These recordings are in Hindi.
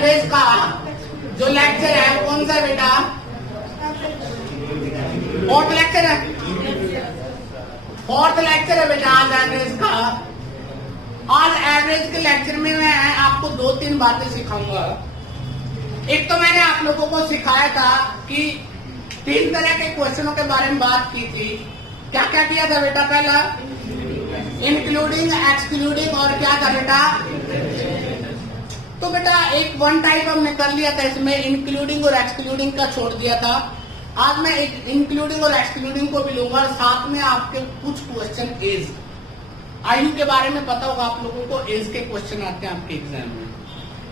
एवरेज का जो लेक्चर है कौन सा बेटा? फोर्थ लेक्चर है, फोर्थ लेक्चर है बेटा आज एवरेज का। आज एवरेज के लेक्चर में मैं आपको 2-3 बातें सिखाऊंगा। एक तो मैंने आप लोगों को सिखाया था कि 3 तरह के क्वेश्चनों के बारे में बात की थी। क्या क्या किया था बेटा? पहला इंक्लूडिंग, एक्सक्लूडिंग और क्या था बेटा? तो बेटा एक वन टाइप हमने कर लिया था, इसमें इंक्लूडिंग और एक्सक्लूडिंग का छोड़ दिया था। आज मैं एक इंक्लूडिंग और एक्सक्लूडिंग को भी लूंगा और साथ में आपके कुछ क्वेश्चन एज, आयु के बारे में पता होगा आप लोगों को, एज के क्वेश्चन आते हैं आपके एग्जाम में।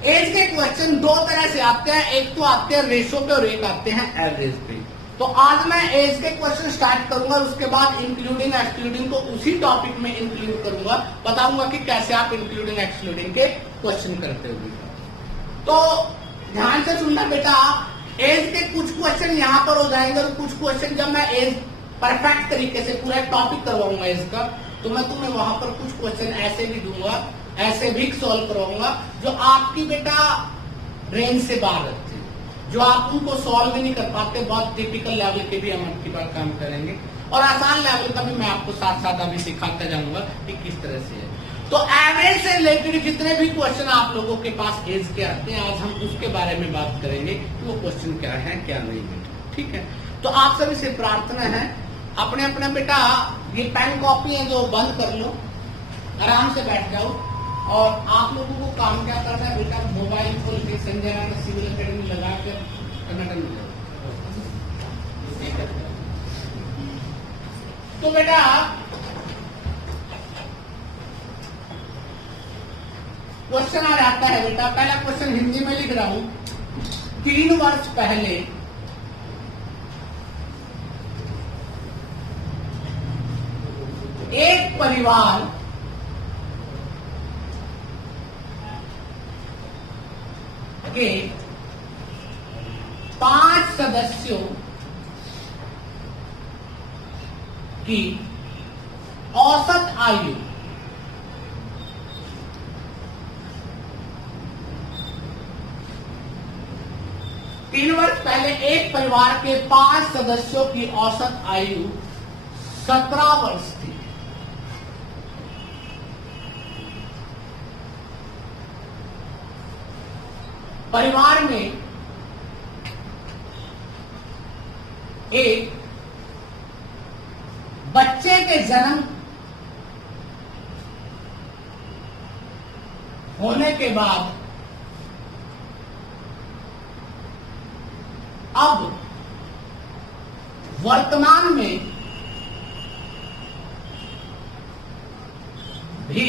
एज के क्वेश्चन 2 तरह से आते हैं, एक तो आते हैं रेशो पे और एक आते हैं एवरेज पे। तो आज मैं एज के क्वेश्चन स्टार्ट करूंगा, उसके बाद इंक्लूडिंग एक्सक्लूडिंग को उसी टॉपिक में इंक्लूड करूंगा, बताऊंगा कि कैसे आप इंक्लूडिंग एक्सक्लूडिंग के क्वेश्चन करते हो। तो ध्यान से सुनना बेटा, एज के कुछ क्वेश्चन यहाँ पर हो जाएंगे और कुछ क्वेश्चन जब मैं एज परफेक्ट तरीके से पूरा टॉपिक करवाऊंगा एज का, तो मैं तुम्हें वहां पर कुछ क्वेश्चन ऐसे भी दूंगा, ऐसे भी सॉल्व करवाऊंगा जो आपकी बेटा रेंज से बाहर रहते हैं, जो आप उनको सॉल्व भी नहीं कर पाते। बहुत टिपिकल लेवल के भी हम आपकी बात काम करेंगे और आसान लेवल का भी मैं आपको साथ साथ अभी सिखाता जाऊंगा कि किस तरह से है। तो एवरेज से रिलेटेड जितने भी क्वेश्चन आप लोगों के पास एज के आते हैं, आज हम उसके बारे में बात करेंगे कि वो क्वेश्चन क्या है क्या नहीं है। ठीक है, तो आप सभी से प्रार्थना है अपने अपना बेटा ये पेन कॉपी है जो बंद कर लो, आराम से बैठ जाओ और आप लोगों को काम क्या करना है बेटा, मोबाइल खोल के संजय राणा सिविल अकेडमी लगा कर कर्नाटक में जाओ। ठीक है, तो बेटा क्वेश्चन आ जाता है बेटा। पहला क्वेश्चन हिंदी में लिख रहा हूं। 3 वर्ष पहले एक परिवार के 5 सदस्यों की औसत आयु 3 वर्ष पहले एक परिवार के 5 सदस्यों की औसत आयु 17 वर्ष थी। परिवार में एक बच्चे के जन्म होने के बाद अब वर्तमान में भी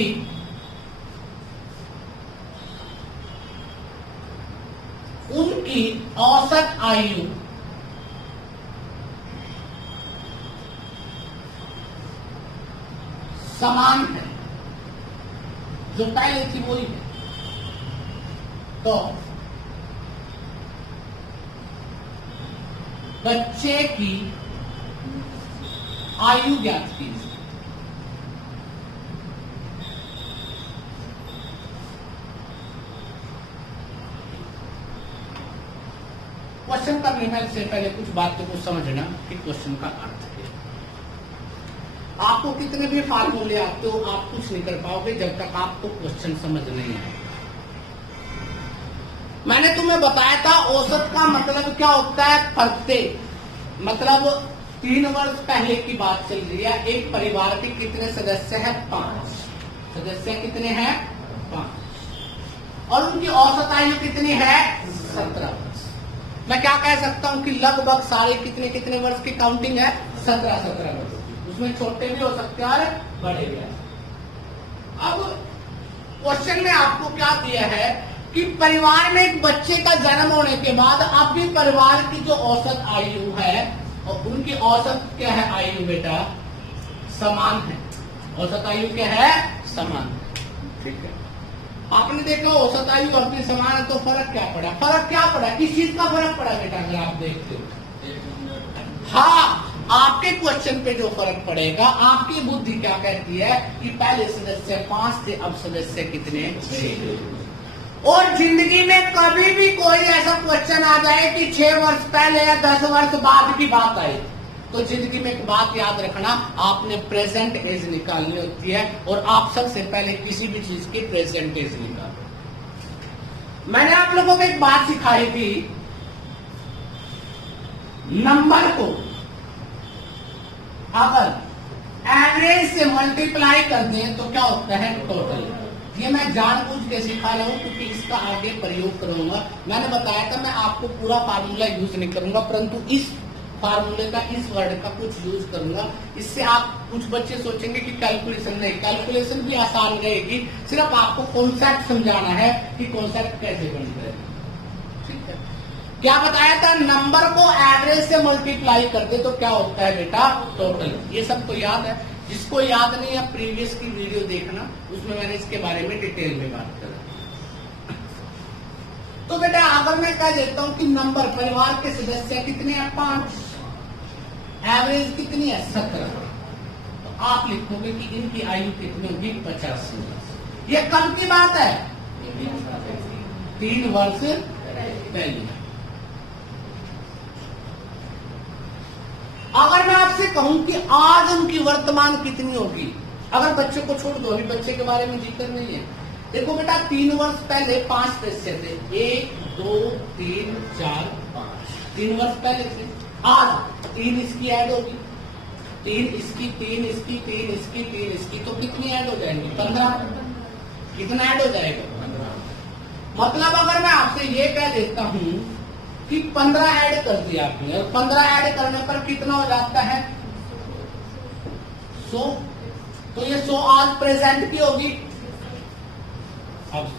उनकी औसत आयु समान है, जो पहले थी वही है। तो बच्चे की आयु ज्ञात कीजिए। क्वेश्चन करने से पहले कुछ बातों को समझना कि क्वेश्चन का अर्थ क्या है। आपको कितने भी फार्मूले आते हो, आप कुछ नहीं कर पाओगे जब तक आपको क्वेश्चन समझ नहीं आए। मैंने तुम्हें बताया था औसत का मतलब क्या होता है, प्रत्येक, मतलब 3 वर्ष पहले की बात चल रही है। एक परिवार के कितने सदस्य हैं? 5 सदस्य कितने हैं? 5 और उनकी औसत आयु कितनी है? 17 वर्ष। मैं क्या कह सकता हूं कि लगभग सारे कितने कितने वर्ष की काउंटिंग है? 17 वर्ष। उसमें छोटे भी हो सकते हैं और बड़े भी। अब क्वेश्चन में आपको क्या दिया है कि परिवार में एक बच्चे का जन्म होने के बाद अब भी परिवार की जो औसत आयु है और उनकी औसत क्या है आयु बेटा? समान है। औसत आयु क्या है? समान। ठीक है, आपने देखा औसत आयु अपनी समान है, तो फर्क क्या पड़ा? फर्क क्या पड़ा? किस चीज का फर्क पड़ा बेटा अगर आप देखते हो? हाँ, आपके क्वेश्चन पे जो फर्क पड़ेगा, आपकी बुद्धि क्या कहती है कि पहले सदस्य 5 थे, अब सदस्य कितने? 6। और जिंदगी में कभी भी कोई ऐसा क्वेश्चन आ जाए कि 6 वर्ष पहले या 10 वर्ष बाद की बात आए, तो जिंदगी में एक बात याद रखना, आपने प्रेजेंट एज निकालनी होती है और आप सबसे पहले किसी भी चीज की प्रेजेंट एज निकालो। मैंने आप लोगों को एक बात सिखाई थी, नंबर को अगर एवरेज से मल्टीप्लाई कर दें तो क्या होता है? टोटल। ये मैं जानबूझ के सिखा रहा हूं क्योंकि इसका आगे प्रयोग करूंगा। मैंने बताया था मैं आपको पूरा फार्मूला यूज नहीं करूंगा, परंतु इस फार्मूले का, इस वर्ड का कुछ यूज करूंगा। इससे आप, कुछ बच्चे सोचेंगे कि कैलकुलेशन नहीं, कैलकुलेशन भी आसान रहेगी, सिर्फ आपको कॉन्सेप्ट समझाना है कि कॉन्सेप्ट कैसे बनता है। ठीक है, क्या बताया था? नंबर को एवरेज से मल्टीप्लाई कर दे तो क्या होता है बेटा? टोटल। ये सबको याद है? जिसको याद नहीं है प्रीवियस की वीडियो देखना, उसमें मैंने इसके बारे में डिटेल में बात करा। तो बेटा अगर मैं कह देता हूं कि नंबर, परिवार के सदस्य कितने हैं? 5, एवरेज कितनी है? 17, तो आप लिखोगे कि इनकी आयु कितनी होगी? 85 वर्ष। ये कब की बात है? 3 वर्ष पहले। अगर मैं आपसे कहूं कि आज उनकी वर्तमान कितनी होगी, अगर बच्चे को छोड़ दो, अभी बच्चे के बारे में जिक्र नहीं है। देखो बेटा 3 वर्ष पहले 5 पैसे थे, 1 2 3 4 5, 3 वर्ष पहले थे। आज 3 इसकी ऐड होगी, 3 इसकी, 3 इसकी, 3 इसकी, 3 इसकी, तो कितनी ऐड हो जाएंगी? 15। कितना ऐड हो जाएगा? 15। मतलब अगर मैं आपसे ये कह देता हूं कि 15 ऐड कर दिया आपने, और 15 ऐड करने पर कितना हो जाता है? 100। तो ये 100 आज प्रेजेंट की होगी। अब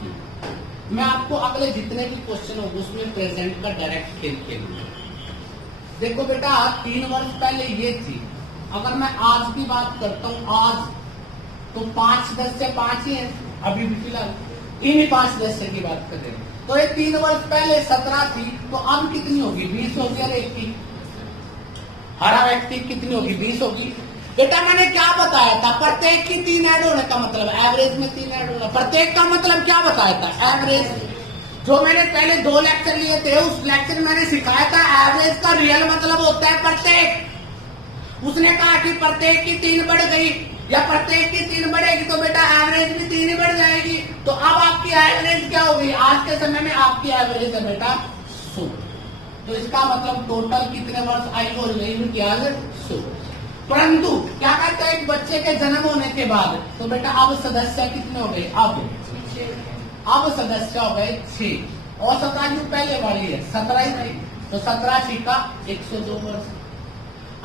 मैं आपको अगले जितने भी क्वेश्चन होंगे उसमें प्रेजेंट का डायरेक्ट खेल खेलूंगा। देखो बेटा 3 वर्ष पहले ये थी, अगर मैं आज की बात करता हूं, आज तो 5 10 से 5 ही है अभी भी फिलहाल, इन्हीं 5 10 से की बात कर रहे हैं। तो ये 3 वर्ष पहले 17 थी, तो अब कितनी होगी? 20 होगी। और एक की हर व्यक्ति कितनी होगी? 20 होगी। बेटा मैंने क्या बताया था? प्रत्येक की 3 ऐड होने का मतलब एवरेज में 3 ऐड होना। प्रत्येक का मतलब क्या बताया था? एवरेज। जो मैंने पहले 2 लेक्चर लिए थे, उस लेक्चर में मैंने सिखाया था एवरेज का रियल मतलब होता है प्रत्येक। उसने कहा कि प्रत्येक की 3 बढ़ गई या प्रत्येक की 3 बढ़ेगी तो बेटा एवरेज भी 3 ही बढ़ जाएगी। तो अब आपकी एवरेज क्या होगी? आज के समय में आपकी एवरेज है बेटा 100। तो इसका मतलब टोटल कितने वर्ष आयु हो गई उनकी? आज 100। परंतु क्या कहते हैं, एक बच्चे के जन्म होने के बाद तो बेटा अब सदस्य कितने हो गए? अब सदस्य हो गए 6। औसत आयु पहले वाली है 17 ही थी, तो 17 6 का 102 वर्ष।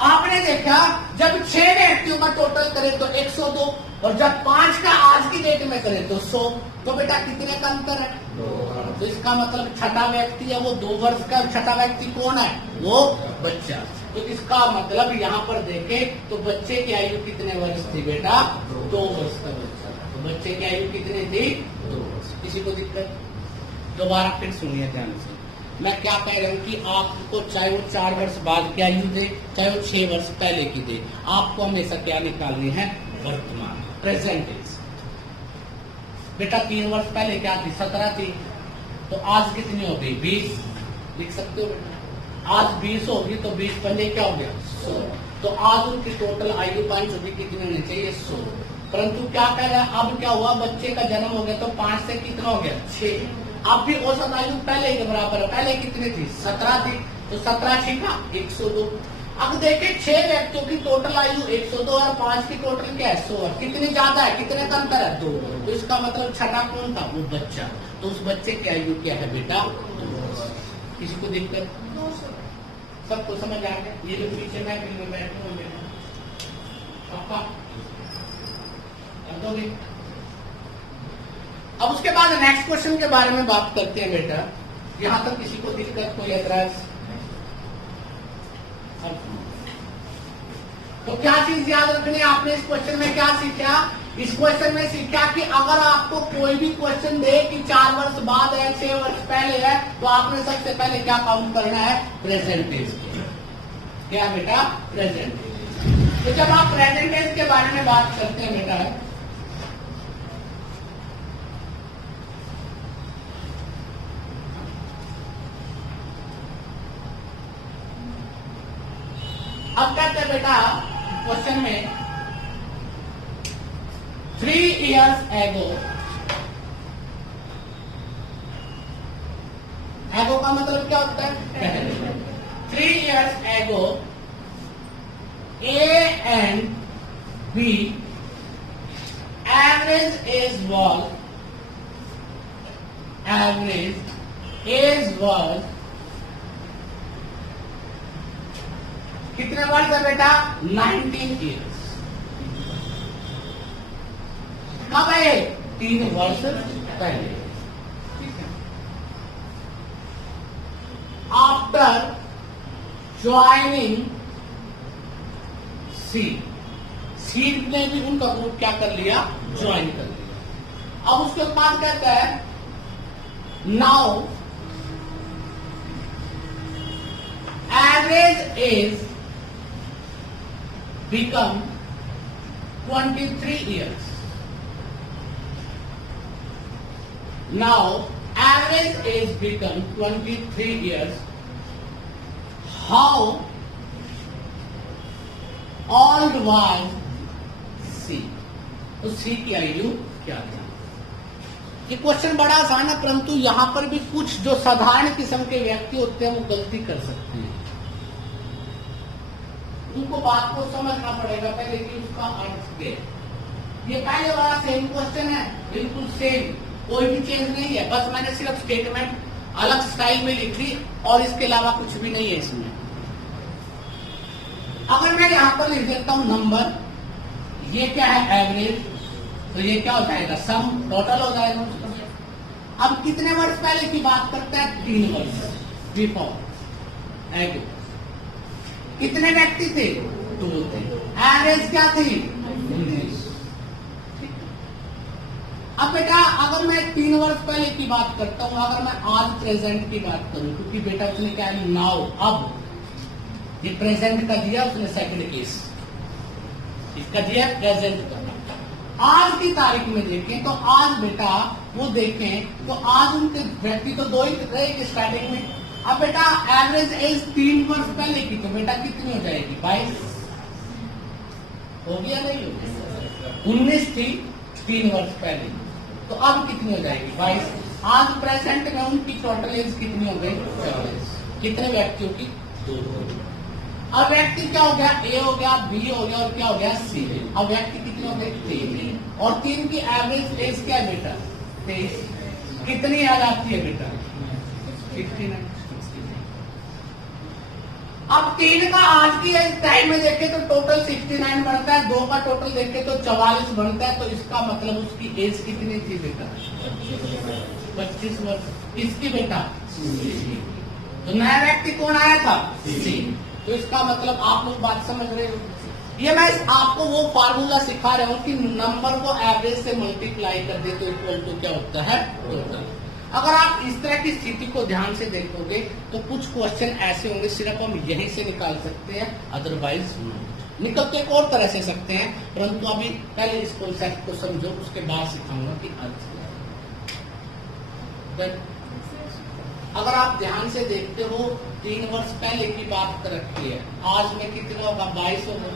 आपने देखा जब 6 व्यक्तियों का टोटल करें तो 102, और जब 5 का आज की डेट में करें तो 100। तो बेटा कितने का अंतर है? 2। तो इसका मतलब छठा व्यक्ति है वो 2 वर्ष का। छठा व्यक्ति कौन है? वो बच्चा। तो इसका मतलब यहाँ पर देखें तो बच्चे की आयु कितने वर्ष थी बेटा? 2 वर्ष का बच्चा। तो बच्चे की आयु कितनी थी? 2 वर्ष। किसी को दिक्कत? दोबारा फिर सुनिए ध्यान से। मैं क्या कह रहा हूँ कि आपको चाहे वो 4 वर्ष बाद की आयु दे, चाहे वो 6 वर्ष पहले की दे, आपको हमेशा क्या निकालनी है? वर्तमान, प्रेजेंट एज। बेटा 3 वर्ष पहले क्या थी? 17 थी, तो आज कितनी हो गई? 20। लिख सकते हो बेटा? आज 20 होगी तो 20 पहले क्या हो गया? 100। तो आज उनकी टोटल आयु पांच होगी, कितनी होनी चाहिए? 100। परंतु क्या कह रहा है, अब क्या हुआ? बच्चे का जन्म हो गया तो 5 से कितना हो गया? 6। अब भी औसत आयु पहले के बराबर है। पहले कितनी थी? 17 थी, तो 17 6 का 102। अब देखे 6 व्यक्तियों की टोटल आयु 102 और 5 की टोटल क्या है? 100। कितनी ज्यादा है? कितने का अंतर है? 2। तो इसका मतलब छठा कौन था? वो बच्चा। तो उस बच्चे की आयु क्या है बेटा? 2 वर्ष। किसी को दिक्कत? सबको समझ आ गया? ये जो पीछे मैं में बैठे हूँ बेटा पक्का कर दोगे? अब उसके बाद नेक्स्ट क्वेश्चन के बारे में बात करते हैं बेटा। यहां तक किसी को दिक्कत, कोई ऐतराज? तो क्या चीज याद रखनी है आपने इस क्वेश्चन में? क्या सीखा? इस क्वेश्चन में सीखा कि अगर आपको कोई भी क्वेश्चन दे कि 4 वर्ष बाद है, 6 वर्ष पहले है, तो आपने सबसे पहले क्या काउंट करना है? Present tense. क्या बेटा? Present tense. तो जब आप प्रेजेंट टेंस के बारे में बात करते हैं बेटा, अब कहते हैं बेटा क्वेश्चन में 3 years ago, एगो का मतलब क्या होता है? पहले। 3 years ago, A and B average age was कितने वर्ष है बेटा? 19 years। कब है? 3 वर्ष पहले। ठीक है। आफ्टर ज्वाइनिंग सीड ने भी उनका ग्रुप क्या कर लिया? ज्वाइन कर लिया। अब उसके बाद कहता है now average age become 23 years। Now average age become 23 years। How old was C? तो C की आयु क्या थी? ये क्वेश्चन बड़ा आसान है, परंतु यहां पर भी कुछ जो साधारण किस्म के व्यक्ति होते हैं वो गलती कर सकते हैं। उनको बात को समझना पड़ेगा पहले कि उसका अर्थ क्या है। ये पहले वाला सेम क्वेश्चन है, बिल्कुल सेम, कोई भी चेंज नहीं है। बस मैंने सिर्फ स्टेटमेंट अलग स्टाइल में लिख दी और इसके अलावा कुछ भी नहीं है इसमें। अगर मैं यहां पर लिख देता हूं नंबर, ये क्या है? एवरेज, तो ये क्या हो जाएगा? सम, टोटल हो जाएगा। अब कितने वर्ष पहले की बात करते हैं? 3 वर्ष बिफोर एगो। कितने व्यक्ति थे? 2 थे। एवरेज क्या थी? 19। अब बेटा अगर मैं 3 वर्ष पहले की बात करता हूं, अगर मैं आज प्रेजेंट की बात करूं, क्योंकि बेटा उसने क्या है? नाउ, अब। ये प्रेजेंट का दिया उसने, सेकंड केस इसका दिया प्रेजेंट का। आज की तारीख में देखें तो आज बेटा वो देखें तो आज उनके व्यक्ति तो 2 ही रहे स्टार्टिंग में। अब बेटा एवरेज एज 3 वर्ष पहले की, तो बेटा कितनी हो जाएगी? 22 हो गया? नहीं हो गया? 19 थी 3 वर्ष पहले, तो अब कितनी हो जाएगी? 22। आज प्रेजेंट में उनकी टोटल एज कितनी हो गई? 40। कितने व्यक्तियों की? 2। अब व्यक्ति क्या हो गया? ए हो गया, बी हो गया और क्या हो गया? सी। अब व्यक्ति कितने हो गए? 3। और 3 की एवरेज एज क्या है बेटा? 23। कितनी याद आती है बेटा? 69। अब 3 का आज की टाइम में देखे तो टोटल 69 बनता है, 2 का टोटल देखे तो 44 बनता है। तो इसका मतलब उसकी एज कितनी थी बेटा? 25 वर्ष। इसकी बेटा? तो नया व्यक्ति कौन आया था? सी। तो इसका मतलब आप लोग बात समझ रहे हो? ये मैं आपको वो फार्मूला सिखा रहा हूँ कि नंबर को एवरेज से मल्टीप्लाई कर दे तो इक्वल टू क्या होता है? टोटल। अगर आप इस तरह की स्थिति को ध्यान से देखोगे तो कुछ क्वेश्चन ऐसे होंगे सिर्फ हम यहीं से निकाल सकते हैं, अदरवाइज निकल तो एक और तरह से सकते हैं, परंतु अभी पहले इस कॉन्सेप्ट को समझो, उसके बाद सिखाऊंगा कि अर्थ क्या है। अगर आप ध्यान से देखते हो 3 वर्ष पहले की बात कर रखी है, आज में कितना होगा? 22 होगा।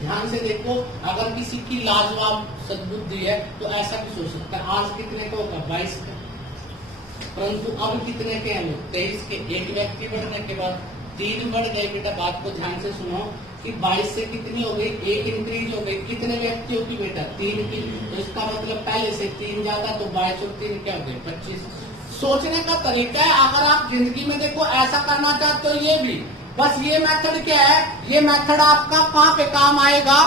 ध्यान से देखो, अगर किसी की लाजवाब सद्बुद्धि है तो ऐसा भी सोच सकता है आज कितने का होगा? 22 का। परंतु अब कितने के हैं? 23 के। एक व्यक्ति बढ़ने के बाद 3 बढ़ गए। बेटा बात को ध्यान से सुनो कि 22 से कितनी हो गई? 1 इंक्रीज हो गई। कितने व्यक्तियों की बेटा? 3 की। तो इसका मतलब पहले से 3 ज्यादा, तो 22 और 3 क्या हो गए? 25। सोचने का तरीका है। अगर आप जिंदगी में देखो ऐसा करना चाहते हो, ये भी बस ये मेथड क्या है? ये मेथड आपका कहाँ पे काम आएगा?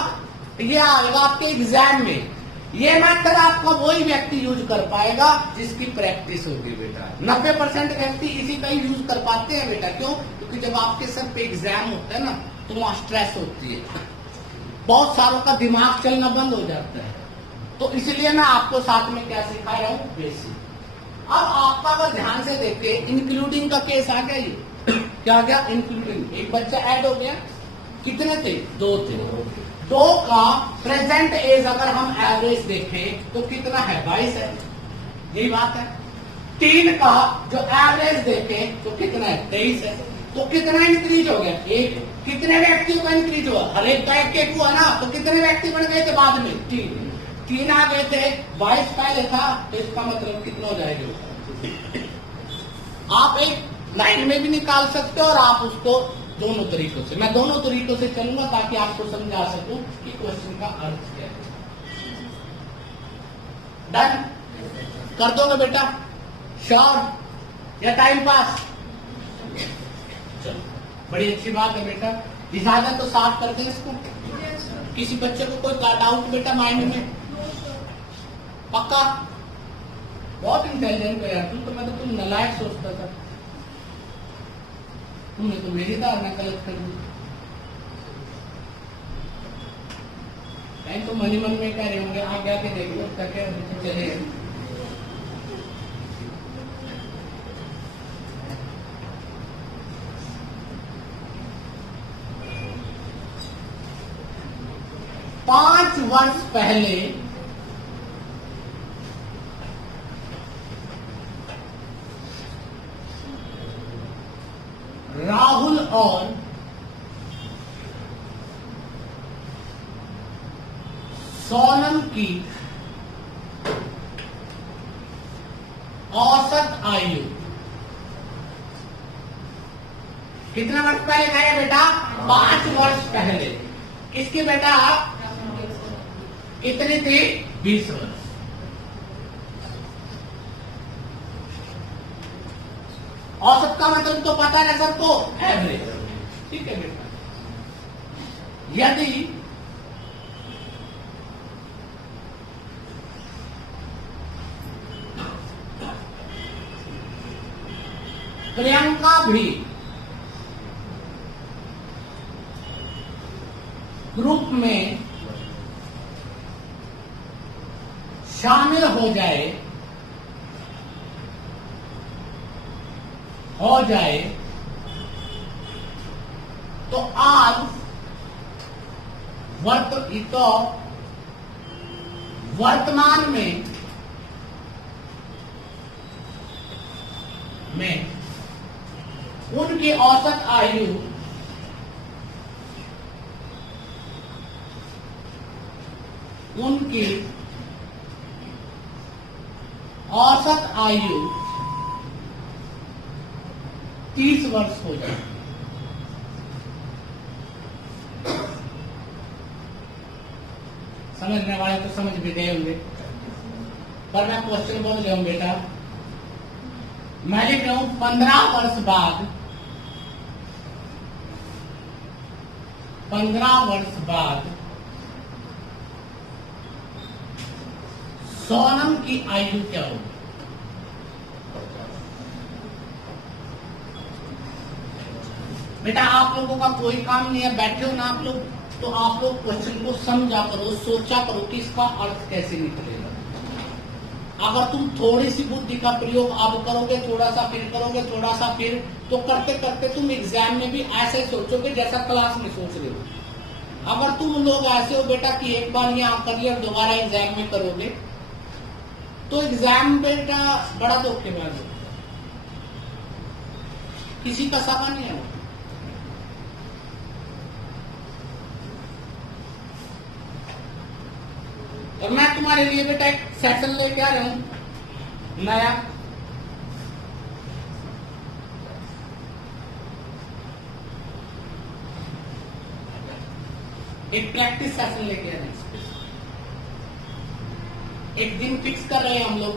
ये आएगा आपके एग्जाम में। ये मेथड आपका वही व्यक्ति यूज कर पाएगा जिसकी प्रैक्टिस होगी बेटा। 90% व्यक्ति इसी का ही यूज कर पाते हैं बेटा। क्यों? क्योंकि जब आपके सर पे एग्जाम होता है ना तो वहां स्ट्रेस होती है, बहुत सारों का दिमाग चलना बंद हो जाता है। तो इसलिए मैं आपको साथ में क्या सिखा रहा हूँ? बेसिक। अब आपका अगर ध्यान से देखे इंक्लूडिंग का केस आ गया। ये क्या आ गया? इंक्लूडिंग। एक बच्चा ऐड हो गया। कितने थे? 2 थे। 2 का प्रेजेंट एज अगर हम एवरेज देखें तो कितना है? 22 है। यही बात है। 3 का जो एवरेज देखें तो कितना है? 23 है। तो कितना इंक्रीज हो गया? एक। कितने व्यक्तियों का इंक्रीज हुआ? हर एक का एक एक हुआ ना, तो कितने व्यक्ति बढ़ गए थे बाद में? 3 आ गए थे, 22 पहले था, तो इसका मतलब कितना हो जाएगा? आप एक लाइन में भी निकाल सकते हो और आप उसको दोनों तरीकों से, मैं दोनों तरीकों से चलूंगा ताकि आपको समझा सकूं कि क्वेश्चन का अर्थ क्या है। डन कर दोगे बेटा? श्योर या टाइम पास? चलो, बड़ी अच्छी बात है बेटा। लिहाजा तो साफ करते हैं इसको। किसी बच्चे को कोई डाउट बेटा माइंड में? पक्का? बहुत इंटेलिजेंट है यार तुम तो। मैं तो तुम नालायक सोचता था। तुमने तो मेरी धारणा गलत कर दी। तो मन ही मन में कह रहे होंगे आगे आके देख लो क्या चले। पांच वर्ष पहले राहुल और सोनम की औसत आयु कितने वर्ष पहले था बेटा? 5 वर्ष पहले। किसकी बेटा? कितनी थी? 20 वर्ष। औसत का मतलब तो पता है सबको, एवरेज। ठीक है बेटा। यदि प्रियंका भी ग्रुप में शामिल हो जाए तो आज वर्तमान में उनकी औसत आयु उनकी औसत आयु 30 वर्ष हो जाए। समझने वाले तो समझ भी गए होंगे, पर मैं क्वेश्चन बोल रहा हूं बेटा। मैं लिख रहा हूं 15 वर्ष बाद सोनम की आयु क्या होगी? बेटा आप लोगों का कोई काम नहीं है, बैठे हो ना आप लोग, तो आप लोग क्वेश्चन को समझा करो, सोचा करो कि इसका अर्थ कैसे निकलेगा। अगर तुम थोड़ी सी बुद्धि का प्रयोग अब करोगे, थोड़ा सा फिर करोगे, थोड़ा सा फिर, तो करते करते तुम एग्जाम में भी ऐसे सोचोगे जैसा क्लास में सोच रहे हो। अगर तुम लोग ऐसे हो बेटा कि एक बार यहाँ कर लिया दोबारा एग्जाम में करोगे, तो एग्जाम बेटा बड़ा धोखेबाज है, किसी का सगा नहीं है। और मैं तुम्हारे लिए बेटा एक सेशन लेके आ रहा हूं नया। एक प्रैक्टिस सेशन लेके आ रहे हैं। एक दिन फिक्स कर रहे हैं हम लोग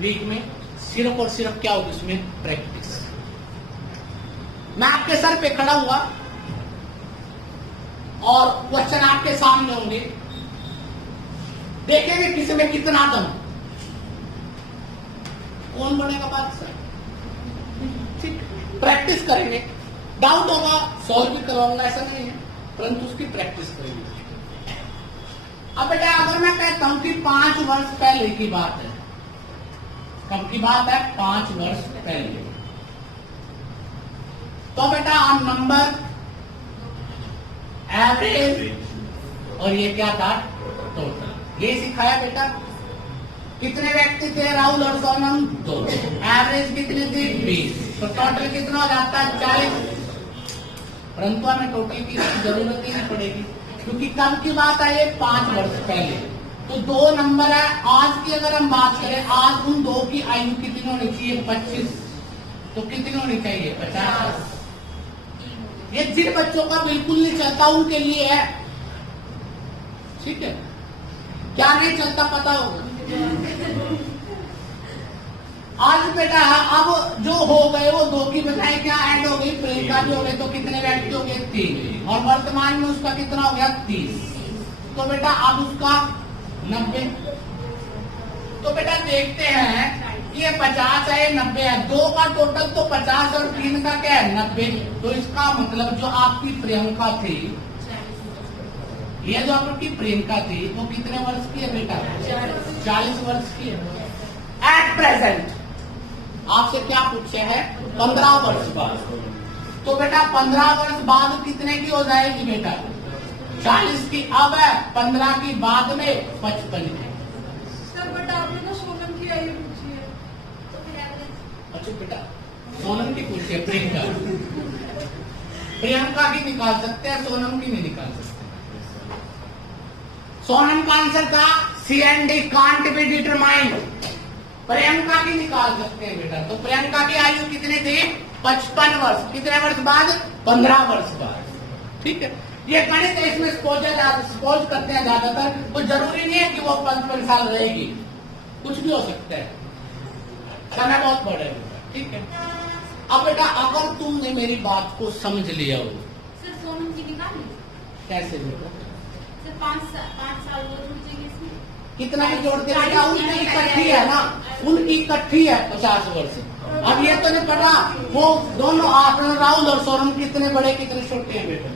वीक में, सिर्फ और सिर्फ क्या होगी उसमें? प्रैक्टिस। मैं आपके सर पे खड़ा हुआ और क्वेश्चन आपके सामने होंगे, देखेंगे किसी में कितना दम, कौन बनेगा बादशाह। ठीक, प्रैक्टिस करेंगे। डाउट होगा सॉल्व भी करवाऊंगा, ऐसा नहीं है, परंतु उसकी प्रैक्टिस करेंगे। अब बेटा अगर मैं कहता हूं कि 5 वर्ष पहले की बात है, कब की बात है? 5 वर्ष पहले, तो बेटा आप नंबर एवरेज और ये क्या था? टोटल। ये सिखाया बेटा। कितने व्यक्ति थे राहुल और सोनम? 2। एवरेज कितनी थी? 20। तो टोटल कितना हो जाता है 40। परंतु हमें टोटल की जरूरत ही नहीं पड़ेगी, क्योंकि कब की बात है ये 5 वर्ष पहले। तो 2 नंबर है। आज की अगर हम बात करें, आज उन 2 की आयु कितनी होनी चाहिए 25, तो कितनी होनी चाहिए 50। ये जिन बच्चों का बिल्कुल नहीं चलता उनके लिए है, ठीक है। क्या नहीं चलता पता होगा। आज बेटा अब जो हो गए वो 2 की बजाय क्या ऐड हो गई, प्रियंका भी हो गई, तो कितने व्यक्ति हो गए 3, और वर्तमान में उसका कितना हो गया 30। तो बेटा अब उसका 90। तो बेटा देखते हैं ये 50 है, ये 90 है, 2 का टोटल तो 50 और 3 का क्या है 90। तो इसका मतलब जो आपकी प्रियंका थी, ये जो आपकी प्रियंका थी वो कितने वर्ष की है बेटा 40 वर्ष की है। एट प्रेजेंट आपसे क्या पूछे है 15 वर्ष बाद। तो बेटा 15 वर्ष बाद कितने की हो जाएगी बेटा 40 की। अब है 15 की बाद में 55 की। सर बट आपने तो सोनम की आयु पूछी है, तो फिर अच्छा बेटा सोनम की पूछी है, प्रियंका की निकाल सकते हैं, सोनम की नहीं निकाल सकते। सोनम का आंसर था C and D can't be determined. Priyanka की निकाल सकते हैं बेटा। तो प्रियंका की आयु कितनी थी 55 वर्ष। कितने वर्ष बाद 15 वर्ष बाद, ठीक है। ये गणित है, इसमें सपोज करते हैं ज्यादातर, तो जरूरी नहीं है कि वो 55 साल रहेगी, कुछ भी हो सकता है, समय बहुत बढ़ेगा, ठीक है। अब बेटा अगर तुमने मेरी बात को समझ लिया हो, सर सोनम की निकाली कैसे बेटा सर 5 साल वो जुड़ जाएंगे इसमें, कितना भी जोड़ते बेटा, उनकी इकट्ठी है ना, उनकी इकट्ठी है 50 वर्ष। अब ये तो नहीं पता वो दोनों आप राहुल और सोनम कितने बड़े कितने छोटे हैं बेटा।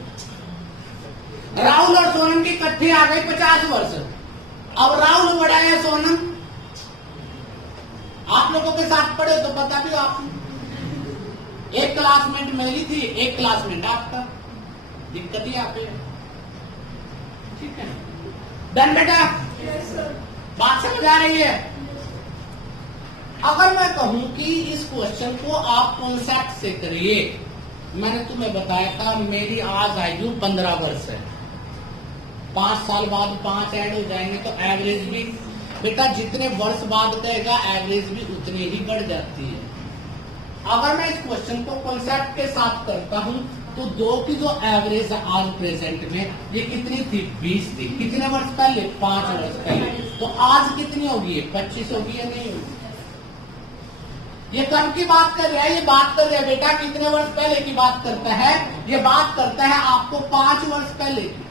राहुल और सोनम की इकट्ठी आ गई 50 वर्ष। अब राहुल बड़ा है सोनम, आप लोगों के साथ पढ़े तो पता भी आप, एक क्लासमेट मेरी थी, एक क्लासमेट आपका, दिक्कत ही आप है, ठीक है। डन बेटा, बात समझ आ रही है। अगर मैं कहूं कि इस क्वेश्चन को आप कॉन्सेप्ट से करिए, मैंने तुम्हें बताया था मेरी आज आयु 15 वर्ष है, 5 साल बाद 5 ऐड हो जाएंगे तो एवरेज भी बेटा जितने वर्ष बाद कहेगा एवरेज भी उतनी ही बढ़ जाती है। अगर मैं इस क्वेश्चन को कॉन्सेप्ट के साथ करता हूं तो 2 की जो एवरेज है आज प्रेजेंट में ये कितनी थी 20 थी। कितने वर्ष पहले 5 वर्ष पहले। तो आज कितनी होगी 25 होगी या नहीं होगी। ये कब की बात कर रहा है, ये बात कर रहा है बेटा कितने वर्ष पहले की बात करता है, ये बात करता है आपको 5 वर्ष पहले की।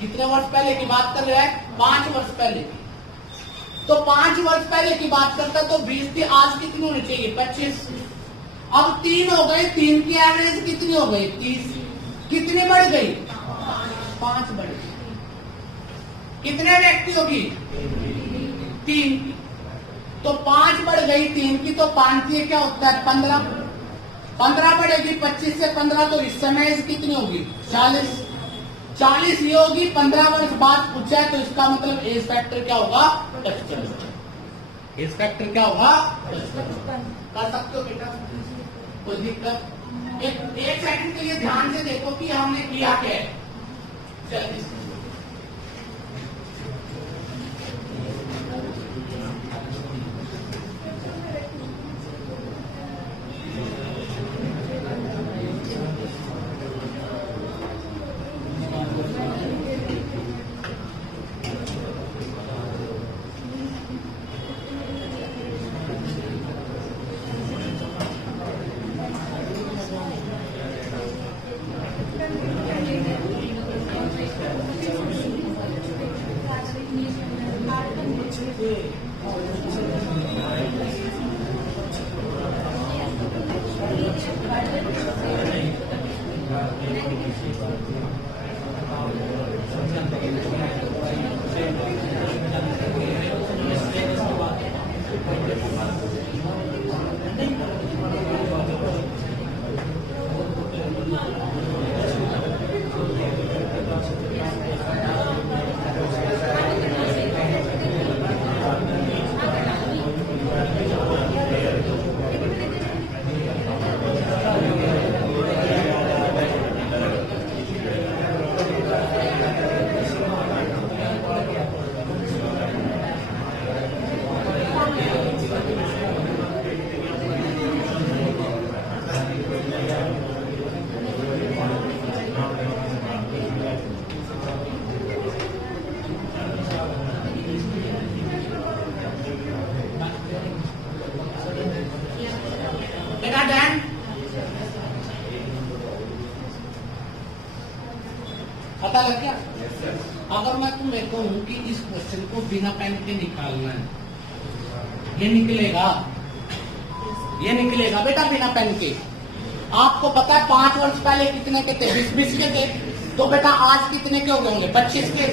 कितने वर्ष पहले की बात कर रहा है 5 वर्ष पहले की। तो 5 वर्ष पहले की बात करता है तो 20 थी, आज कितनी होनी चाहिए 25। अब 3 हो गए, 3 की एवरेज कितनी हो गई 30। कितनी बढ़ गई 5 बढ़ गई। कितने व्यक्ति होगी 3 की। तो 5 बढ़ गई 3 की, तो 5 की क्या होता है 15। 15 बढ़ेगी 25 से 15, तो इस समय कितनी होगी 40। 40 ये होगी। 15 वर्ष बाद पूछा है तो इसका मतलब एज फैक्टर क्या होगा 55। एज फैक्टर क्या होगा 55। कर सकते हो बेटा, कोई दिक्कत। एक सेकंड के लिए ध्यान से देखो कि हमने किया क्या है। चलिए बेटा डैन पता लग गया। अगर मैं तुम्हें कहूं कि इस क्वेश्चन को बिना पेन के निकालना है, ये निकलेगा बेटा बिना पेन के। आपको पता है 5 वर्ष पहले कितने के थे? 20 के थे। तो बेटा आज कितने के हो गए होंगे? 25 के।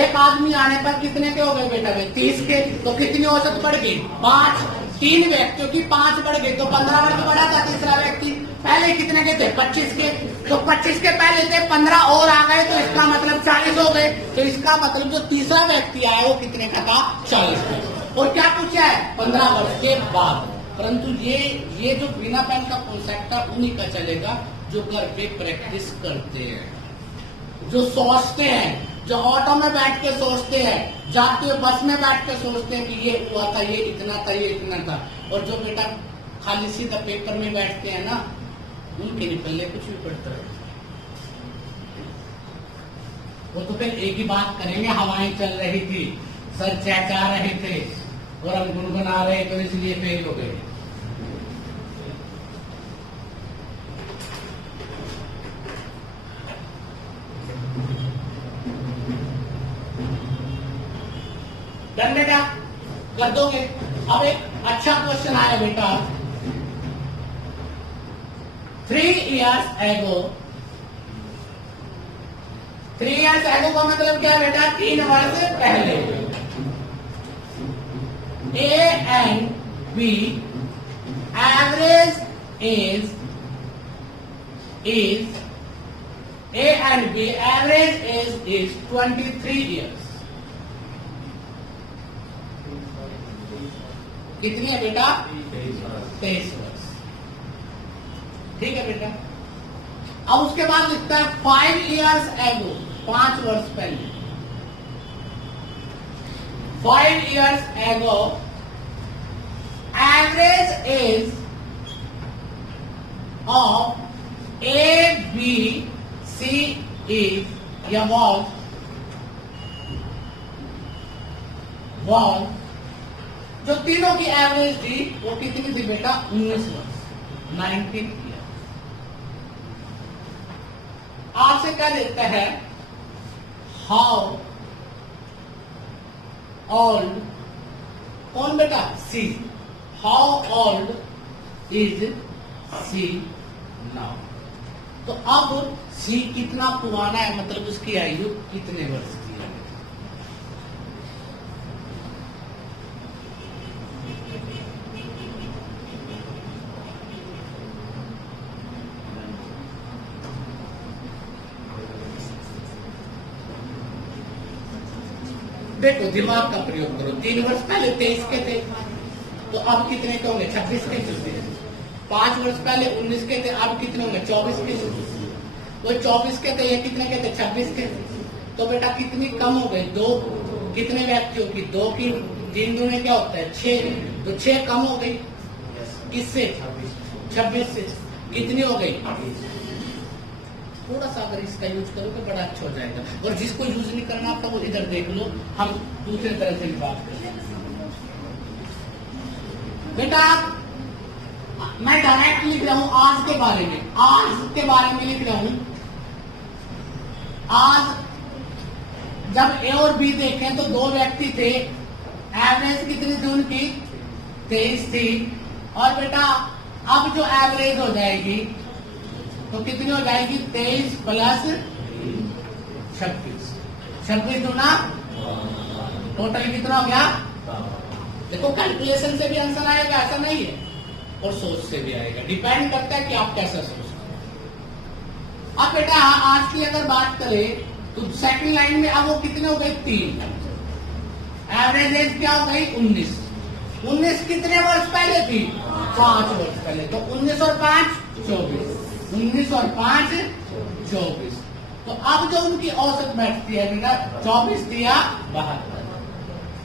एक आदमी आने पर कितने के हो गए बेटा? 30 के। तो कितनी औसत बढ़ गई? 5। 3 व्यक्तियों की 5 बढ़ गई तो 15 वर्ष बढ़ा था तीसरा व्यक्ति। पहले कितने के थे? 25 के। तो 25 के पहले थे, 15 और आ गए तो इसका मतलब 40 हो गए। तो इसका मतलब जो तीसरा व्यक्ति आया वो कितने का था? 40 का। और क्या पूछा है? 15 वर्ष के बाद। परंतु ये जो बिना पेन का कॉन्सेप्ट है उन्हीं का चलेगा जो घर पे प्रैक्टिस करते हैं, जो सोचते हैं, जो ऑटो में बैठ के सोचते हैं, जाते हुए बस में बैठ के सोचते हैं कि ये हुआ था, ये इतना था, ये इतना था। और जो बेटा खाली सीधा पेपर में बैठते हैं ना, उनके लिए पहले कुछ भी पड़ता है। वो तो फिर एक ही बात करेंगे, हवाएं चल रही थी, सर चहचहा रहे थे और हम गुनगुना रहे तो इसलिए फेल हो गए। डन बेटा, कर दोगे? अब एक अच्छा क्वेश्चन आया बेटा। 3 years ago, 3 years ago का मतलब क्या बेटा? 3 वर्ष पहले। A and B average is A and B average is 23 years। कितनी है बेटा? 23 वर्ष। ठीक है बेटा। अब उसके बाद लिखता है 5 years ago, 5 वर्ष पहले। 5 years ago, average age of A, B, C is या was जो तीनों की एवरेज थी वो कितनी थी बेटा? 19 वर्ष, 19 ईयर। आपसे क्या देता है? हाउ ओल्ड, कौन बेटा? C. How old is C now. तो अब सी कितना पुराना है, मतलब उसकी आयु कितने वर्ष की है? देखो दिमाग का प्रयोग करो। 3 वर्ष पहले 23 के थे तो अब कितने के होंगे? 26 के थे। 5 वर्ष पहले 19 के थे, अब कितने होंगे? 24 के थे। वो 24 के थे, ये कितने के थे? 26 के थे। तो बेटा कितनी कम हो गई? 2। कितने व्यक्तियों की? 2 की। 3 दूने क्या होता है? 6। तो 6 कम हो गई किससे? 26 से। कितनी हो गई? थोड़ा सा अगर इसका यूज करो तो बड़ा अच्छा हो जाएगा। और जिसको यूज नहीं करना आपका वो इधर देख लो, हम दूसरे तरह से भी बात करें। बेटा मैं डायरेक्ट लिख रहा हूं आज के बारे में, आज के बारे में लिख रहा हूं। आज जब ए और बी देखें तो 2 व्यक्ति थे, एवरेज कितनी थी उनकी? 23 थी। और बेटा अब जो एवरेज हो जाएगी तो कितनी हो जाएगी? 23 प्लस 26। 26 दूना टोटल कितना हो गया? देखो कैलकुलेशन से भी आंसर आएगा, ऐसा नहीं है, और सोच से भी आएगा। डिपेंड करता है कि आप कैसा सोचते हैं। अब बेटा आज की अगर बात करें तो सेकंड लाइन में अब वो कितने हो गए? 3। एवरेज एज क्या हो गई? 19। 19 कितने वर्ष पहले थी? 5 वर्ष पहले। तो 19 और 5 24। 19 और 5 24। तो अब जो उनकी औसत बैठती है बेटा 24 दिया 72।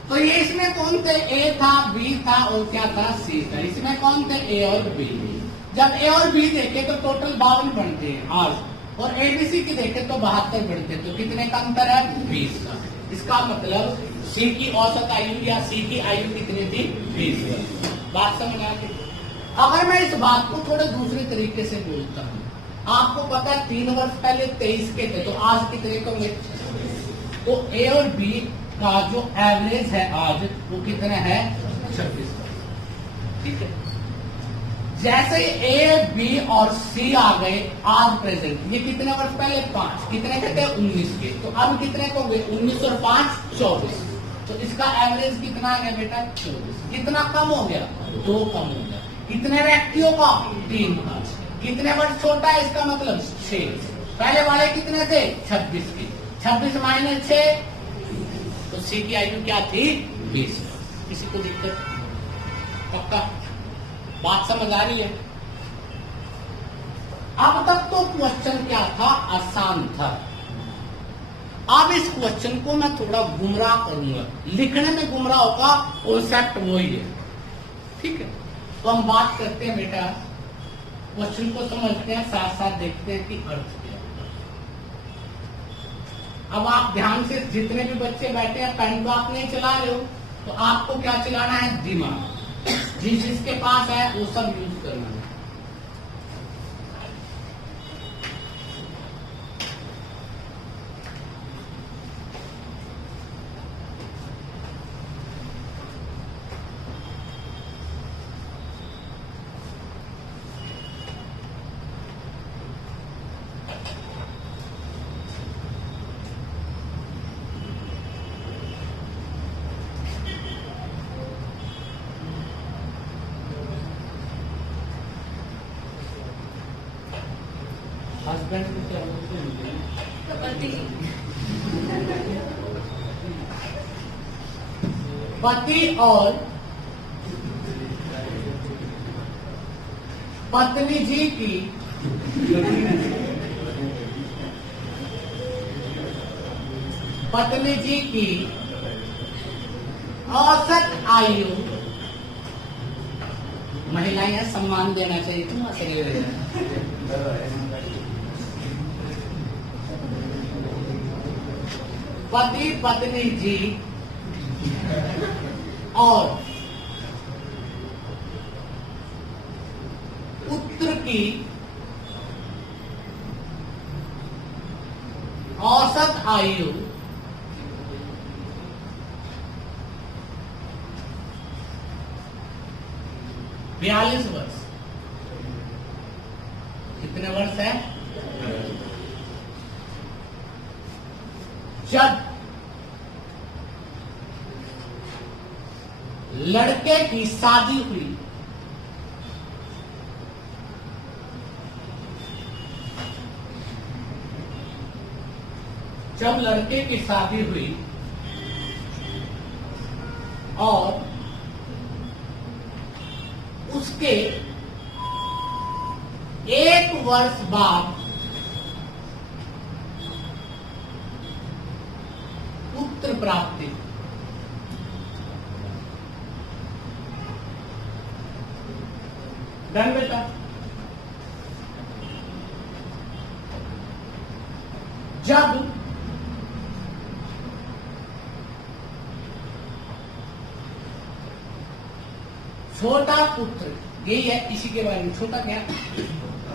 तो ये इसमें कौन थे? ए था, बी था और क्या था? सी था। इसमें कौन थे? ए और बी। जब ए और बी देखे तो टोटल 52 बनते हैं आज, और एबीसी की देखे तो 72 बनते हैं। तो कितने का अंतर है? 20 का। इसका मतलब सी की औसत आयु या सी की आयु कितनी थी? 20 वर्ष। बात समझ आ गई? अगर मैं इस बात को थोड़े दूसरे तरीके से बोलता हूं, आपको पता है 3 वर्ष पहले 23 के थे, तो आज कितने को होंगे? तो ए और बी का जो एवरेज है आज वो कितना है? 26। ठीक है। जैसे ए बी और सी आ गए आज प्रेजेंट, ये कितने वर्ष पहले? 5। कितने कहते हैं? 19 के। तो अब कितने को होंगे? 19 और 5 24। तो इसका एवरेज कितना आ गया बेटा? 24। कितना कम हो गया? 2 कम हो गया। कितने व्यक्तियों का? 3 का। कितने वर्ष छोटा है इसका मतलब? 6। पहले वाले कितने थे? 26 के। 26 माइनस 6, तो सी की आयु क्या थी? 20। किसी को दिक्कत? पक्का बात समझ आ रही है? अब तक तो क्वेश्चन क्या था? आसान था। अब इस क्वेश्चन को मैं थोड़ा गुमराह करूंगा, लिखने में गुमराह होगा, कॉन्सेप्ट वही है। ठीक है। तो हम बात करते हैं बेटा, क्वेश्चन को समझते हैं, साथ साथ देखते हैं कि अर्थ क्या है। अब आप ध्यान से, जितने भी बच्चे बैठे हैं, पेन तो आप नहीं चला रहे हो, तो आपको क्या चलाना है? दिमाग। जिसके पास है वो सब यूज करना है। हस्बैंड को क्या बोलते हैं? पति और पत्नी जी की औसत आयु, महिलाएं सम्मान देना चाहिए, क्यों चाहिए? पति पत्नी जी और पुत्र की औसत आयु 42 वर्ष। कितने वर्ष है? जब लड़के की शादी हुई, जब लड़के की शादी हुई और उसके 1 वर्ष बाद पुत्र प्राप्ति, डन बेटा? जब छोटा पुत्र, यही है, इसी के बारे में, छोटा क्या?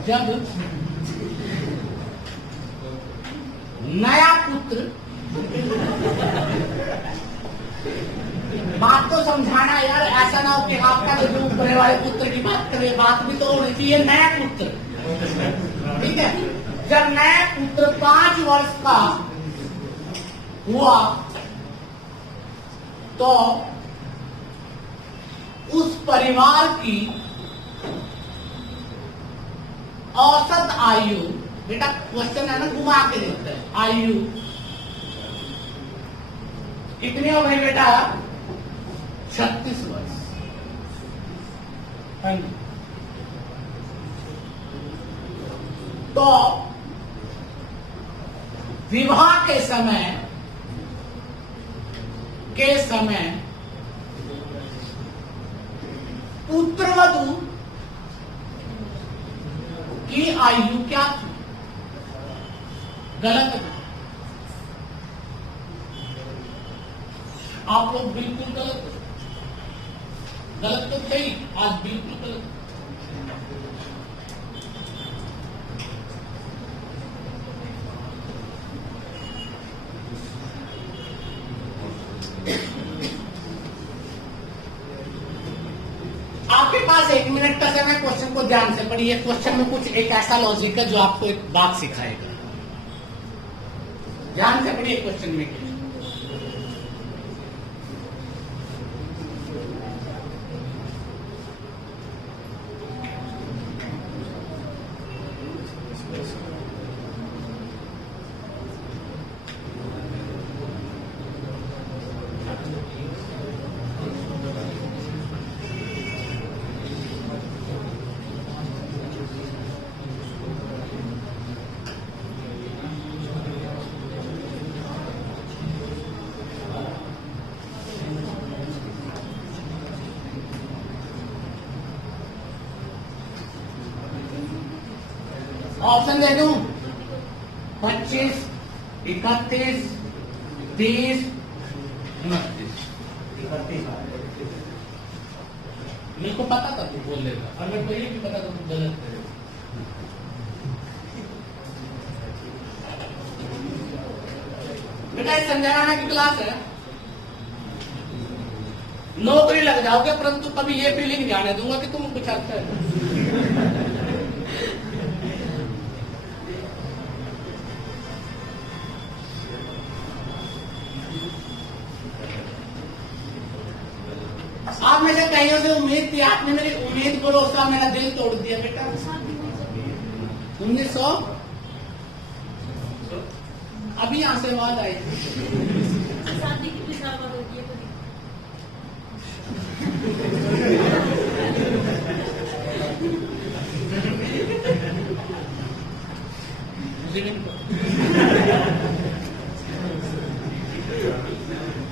जब नया पुत्र, बात को समझाना यार, ऐसा ना हो कि आपका जो ऊपर वाले पुत्र की बात करें, बात भी तो होनी चाहिए। नया पुत्र, ठीक है। जब नया पुत्र 5 वर्ष का हुआ तो उस परिवार की औसत आयु, बेटा क्वेश्चन है ना, घुमा के देखते हैं, आयु कितनी हो गई बेटा? 36 वर्ष। तो विवाह के समय पुत्रवधू की आयु क्या थी? गलत है। आप लोग बिल्कुल गलत तो थे ही, आज बिल्कुल गलत। आपके पास 1 मिनट का समय, क्वेश्चन को ध्यान से पढ़िए। क्वेश्चन में कुछ एक ऐसा लॉजिक है जो आपको एक बात सिखाएगा। ध्यान से पढ़िए क्वेश्चन में। ऑप्शन दे दूं? 25, 31, 30, 29। मेरे को पता था तू बोल लेगा, और मेरे को ये भी पता था तू गलत करेगा। बेटा, संजय राणा की क्लास है, नौकरी लग जाओगे, परंतु कभी ये फीलिंग नहीं आने दूंगा कि तुम कुछ अच्छा है। आप में से कईयों से उम्मीद थी, आपने मेरी उम्मीद भरोसा मेरा दिल तोड़ दिया बेटा। 1900 अभी यहां से आवाज आई। शादी कितनी साल बाद होती है?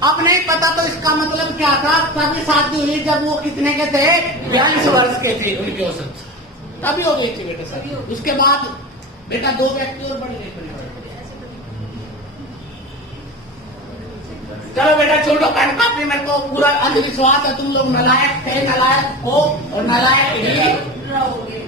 अब नहीं पता तो इसका मतलब क्या था? तभी शादी हुई जब वो कितने के थे? 42 वर्ष के थे उनकी औसत, तभी हो गई थी बेटा शादी। उसके बाद बेटा 2 व्यक्ति और बढ़ गए परिवार। चलो बेटा छोड़ो पेन कापी, मेरे को पूरा अंधविश्वास है तुम लोग नालायक थे, नालायक हो और नालायक ही रहोगे।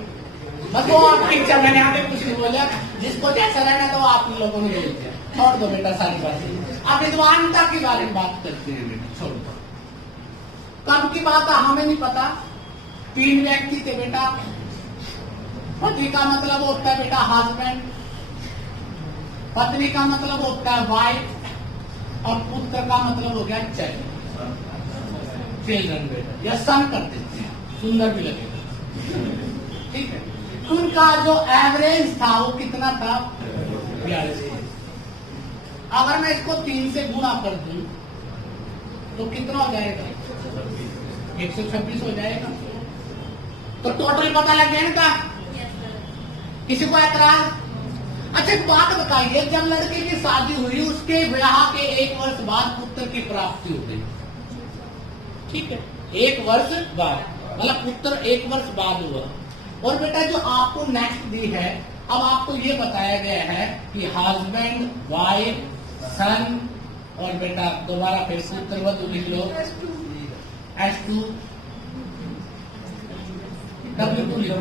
बस वो आप टीचर, मैंने आगे कुछ नहीं बोला, जिसको जैसा रहना तो आप लोगों ने बोल दिया। छोड़ दो बेटा सारी बातें, अब विद्वानता के बारे में बात करते हैं बेटा। छोड़ दो, कब की बात है हमें नहीं पता। 3 व्यक्ति थे बेटा। पति का मतलब होता है बेटा हस्बैंड, पत्नी का मतलब होता है वाइफ, और पुत्र का मतलब हो गया चाइल्ड, चिल्ड्रन बेटा, या सन कर देते हैं, सुंदर भी लगेगा। ठीक है, उनका जो एवरेज था वो कितना था? 42। अगर मैं इसको 3 से गुणा कर दूं तो कितना हो जाएगा? 126 हो जाएगा। तो टोटल पता लग गया ना? किसी को ऐतराज? अच्छा एक बात बताइए, जब लड़के की शादी हुई उसके विवाह के 1 वर्ष बाद पुत्र की प्राप्ति हो गई, ठीक है, 1 वर्ष बाद, मतलब पुत्र 1 वर्ष बाद हुआ। और बेटा जो आपको नेक्स्ट दी है, अब आपको ये बताया गया है कि हस्बैंड, वाइफ, सन, और बेटा दोबारा फिर पुत्रवधू लिख लो, S2, W2 लिखो,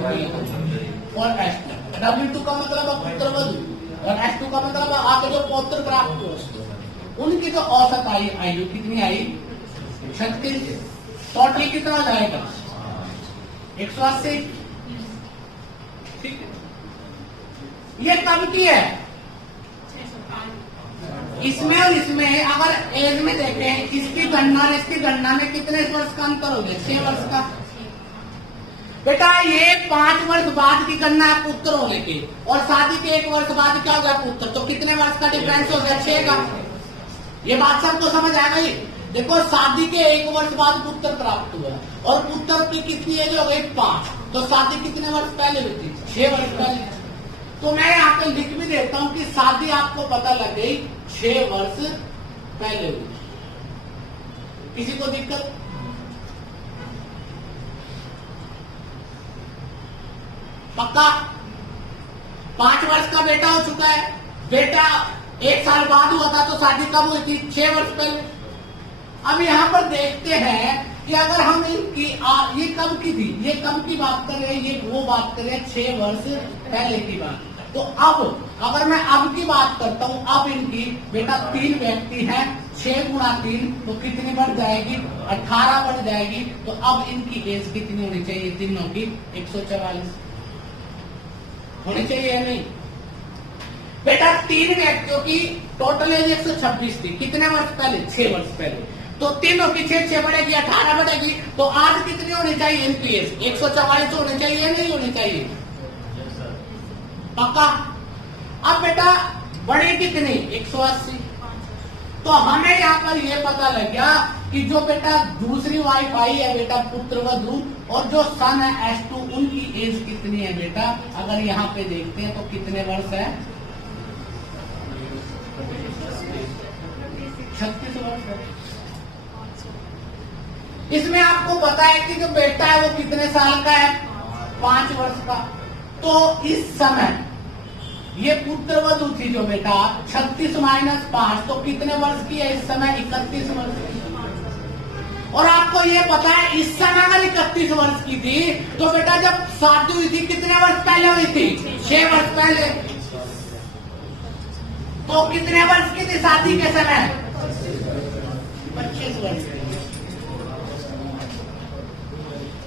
और S2। W2 का मतलब पुत्रवधू और S2 का मतलब आपको जो पौत्र प्राप्त हो, उनकी जो औसत आयु कितनी आई? 36। टोटल कितना जाएगा? 180। ठीक है, ये कब की है? इसमें और इसमें अगर एज में देखें, इसकी गणना और इसकी गणना में कितने वर्ष का अंतर हो गया? 6 वर्ष का। बेटा ये 5 वर्ष बाद की गणना है पुत्र होने की, और शादी के 1 वर्ष बाद क्या हो गया पुत्र, तो कितने वर्ष का डिफरेंस हो गया? 6 का। ये बात सबको समझ आ गई? देखो शादी के 1 वर्ष बाद पुत्र प्राप्त हुआ, और पुत्र की कितनी एज हो गई? 5। तो शादी कितने वर्ष पहले हुई थी? 6 वर्ष पहले। तो मैं यहाँ पे लिख भी देता हूँ कि शादी आपको पता लग गई 6 वर्ष पहले हुई। किसी को दिक्कत? पक्का? 5 वर्ष का बेटा हो चुका है, बेटा 1 साल बाद हुआ था, तो शादी कब हुई थी? 6 वर्ष पहले। अब यहाँ पर देखते हैं कि अगर हम इनकी ये कब की थी, ये कब की बात कर रहे हैं, ये वो बात कर रहे हैं 6 वर्ष पहले की बात। तो अब अगर मैं अब की बात करता हूं, अब इनकी बेटा 3 व्यक्ति हैं, 6 गुणा 3 तो कितनी बढ़ जाएगी? 18 बढ़ जाएगी। तो अब इनकी एज कितनी होनी चाहिए? तीनों की 144 होनी चाहिए या नहीं? बेटा 3 व्यक्तियों की टोटल एज 126 थी। कितने वर्ष पहले? 6 वर्ष पहले। तो तीनों की 6 बढ़ेगी, 18 बढ़ेगी। तो आज कितनी होनी चाहिए इनकी एज? 144 होनी चाहिए या नहीं होनी चाहिए? पक्का? अब बेटा बड़ी कितनी? 180। तो हमें यहाँ पर ये पता लग गया कि जो बेटा दूसरी वाइफ आई है बेटा पुत्रवधू, और जो सन है S2, उनकी एज कितनी है बेटा? अगर यहाँ पे देखते हैं तो कितने वर्ष है? 36 वर्ष है। इसमें आपको पता है कि जो बेटा है वो कितने साल का है? 5 वर्ष का। तो इस समय ये पुत्रवधू थी जो बेटा 36 माइनस 5, तो कितने वर्ष की है इस समय? 31 वर्ष की। और आपको ये पता है इस समय अगर 31 वर्ष की थी तो बेटा जब शादी हुई थी कितने वर्ष पहले हुई थी? 6 वर्ष पहले। तो कितने वर्ष की थी शादी के समय? 25 वर्ष की।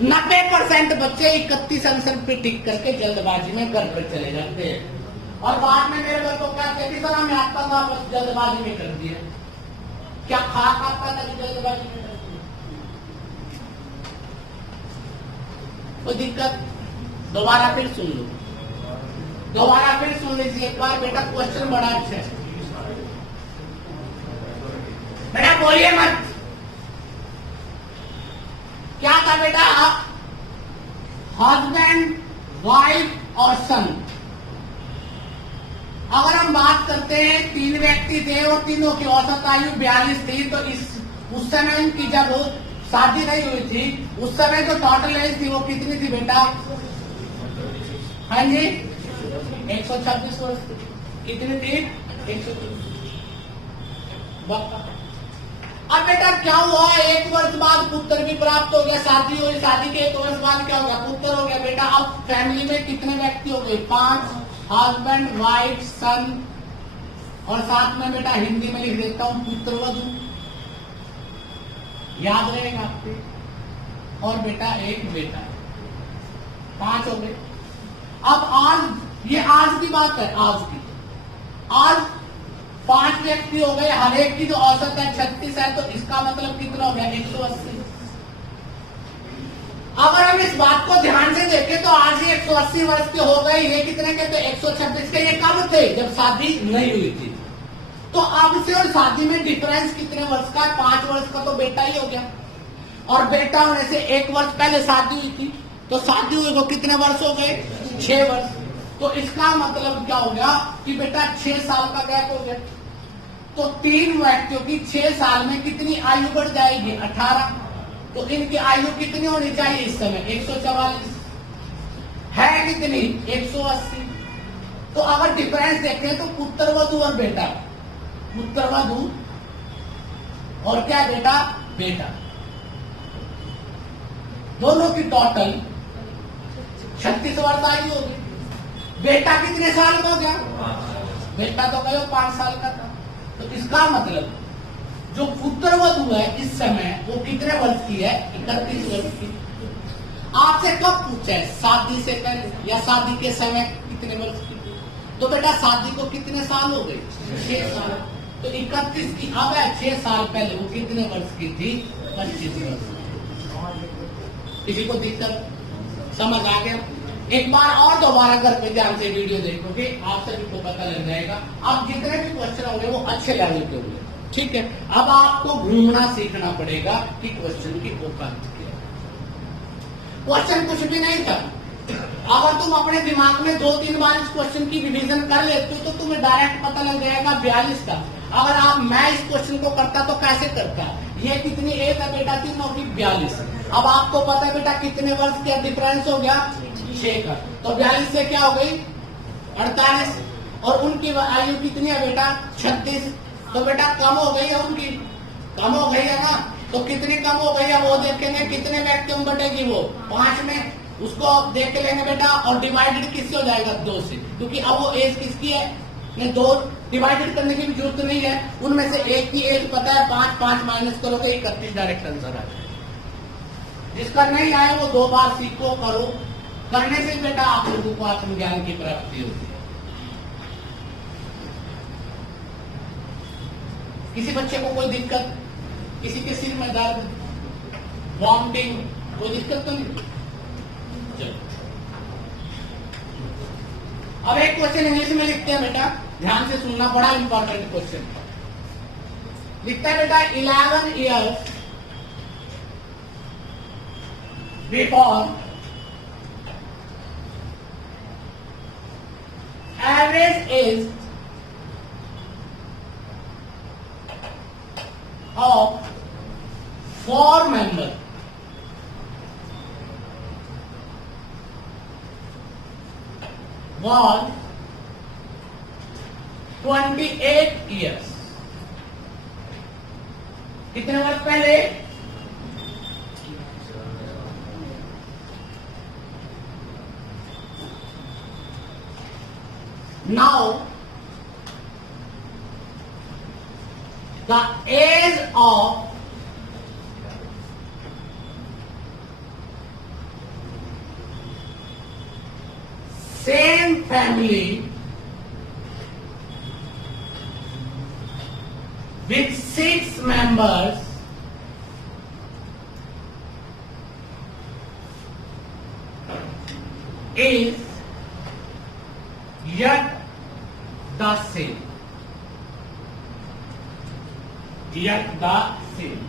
90% बच्चे 31 आंसर पे टिक करके जल्दबाजी में घर पर चले जाते हैं और बाद में मेरे घर को क्या कहते हैं? सर हमें आपका वापस जल्दबाजी में कर दिया। क्या खाक आपका था कि जल्दबाजी में कर दिया? कोई दिक्कत? दोबारा फिर सुन लो, दोबारा फिर सुन लीजिए एक बार। बेटा क्वेश्चन बड़ा अच्छा है बेटा, बोलिए मत। क्या था बेटा? हस्बैंड, वाइफ और सन। अगर हम बात करते हैं 3 व्यक्ति थे और तीनों की औसत आयु 42 थी, तो उस समय इनकी जब शादी नहीं हुई थी उस समय जो टोटल एज थी वो कितनी थी बेटा? हाँ जी, 126 वर्ष। कितनी थी? 126। अब बेटा क्या हुआ? 1 वर्ष बाद पुत्र भी प्राप्त हो गया, शादी हुई, शादी के 1 वर्ष बाद क्या होगा? पुत्र हो गया बेटा। अब फैमिली में कितने व्यक्ति हो गए? 5। हस्बैंड, वाइफ, सन, और साथ में बेटा हिंदी में लिख देता हूं पुत्रवधू, याद रहेगा आपके। और बेटा एक बेटा, 5 हो गए। अब आज, ये आज की बात है, आज की। आज 5 व्यक्ति हो गए, हर एक की जो औसत है 36 है, तो इसका मतलब कितना हो गया? 180। अगर हम इस बात को ध्यान से देखें तो आज ही 180 वर्ष के हो गए। ये कितने के? तो 126 के। ये कब थे? जब शादी नहीं हुई थी। तो अब से और शादी में डिफरेंस कितने वर्ष का है? 5 वर्ष का। तो बेटा ही हो गया। और बेटा होने से 1 वर्ष पहले शादी हुई थी, तो शादी हुई को कितने वर्ष हो गए? 6 वर्ष। तो इसका मतलब क्या हो गया कि बेटा 6 साल का गैप हो गया। तो 3 व्यक्तियों की 6 साल में कितनी आयु बढ़ जाएगी? 18। तो इनकी आयु कितनी होनी चाहिए इस समय? 144 है। कितनी? 180। तो अगर डिफरेंस देखें तो पुत्रवधू और बेटा, पुत्रवधू और क्या बेटा? बेटा, दोनों की टोटल 36 वर्ष आयु होगी। बेटा कितने साल का हो गया? बेटा तो कहो 5 साल का था। तो इसका मतलब जो पुत्रवधू है इस समय वो कितने वर्ष की है? 31 वर्ष की। आपसे कब पूछा है? शादी से पहले या शादी के समय कितने वर्ष की? तो बेटा शादी को कितने साल हो गए? 6 साल। तो 31 की अब है, 6 साल पहले वो कितने वर्ष की थी? 25 वर्ष। किसी को दिक्कत समझ आ गया? एक बार और दोबारा घर पे ध्यान से वीडियो देखोगे, आप सभी को पता लग जाएगा। अब जितने भी क्वेश्चन होंगे वो अच्छे लेवल के होंगे, ठीक है। अब आपको घूमना सीखना पड़ेगा कि क्वेश्चन की औकात क्या है। क्वेश्चन कुछ भी नहीं था। अगर तुम अपने दिमाग में 2-3 बार इस क्वेश्चन की रिवीजन कर लेते हो तो तुम्हें डायरेक्ट पता लग जाएगा 42 का। अगर आप मैं इस क्वेश्चन को करता तो कैसे करता? ये कितनी एज है बेटा? 3 और 42। अब आपको पता है बेटा कितने वर्ष का डिफरेंस हो गया? 6 का। तो 42 से क्या हो गई? 48। और उनकी आयु कितनी है बेटा? 36। तो बेटा कम हो गई है, उनकी कम हो गई है ना। तो कितनी कम हो गई है वो देखेंगे, कितने व्यक्तियों में बटेगी वो? 5 में। उसको आप देख लेंगे बेटा, और डिवाइडेड किससे हो जाएगा? 2 से, क्योंकि अब वो एज किसकी है? ने 2 डिवाइडेड करने की भी जरूरत नहीं है। उनमें से एक की एज पता है, 5 5 माइनस करोगे 31 डायरेक्ट आंसर आ जाएगा। जिसका नहीं आया वो 2 बार सीखो, करो। करने से बेटा आप लोगों को आत्मज्ञान की प्राप्ति होती है। किसी बच्चे को कोई दिक्कत, किसी के सिर में दर्द, वॉमिटिंग, कोई दिक्कत तो नहीं? चलो अब एक क्वेश्चन इंग्लिश में लिखते हैं बेटा, ध्यान से सुनना, बड़ा इंपॉर्टेंट क्वेश्चन लिखता है बेटा। 11 years before average age of 4 members was 28 years। कितने वर्ष पहले? Now the age of same family with 6 members is yet the same. Yet the same.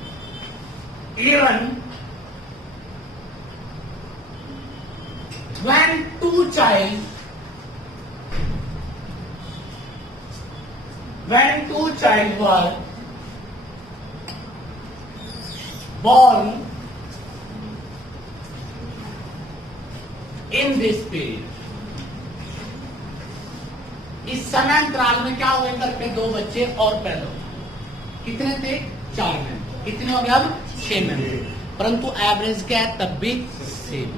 Even when 2 child were born in this period, इस समय अंतराल में क्या हुआ करके 2 बच्चे और पैदा हुए। कितने थे? 4 मेंबर। कितने हो गए अब? 6 मेंबर। परंतु एवरेज क्या है? तब भी same.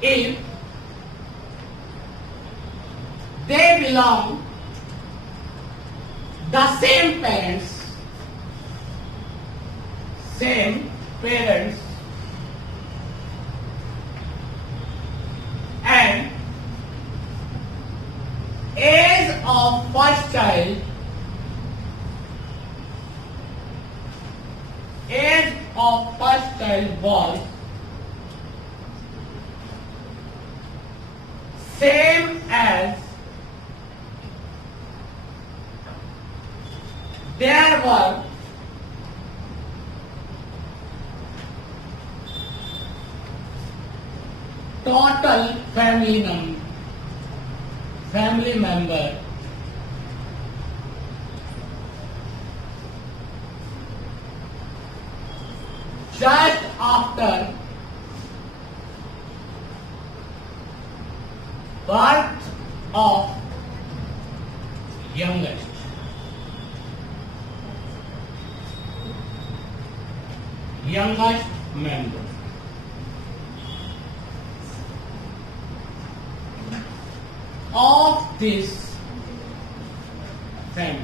If they belong the same parents and age of first child was same as there were total family member just after birth of youngest. Member. Of this family.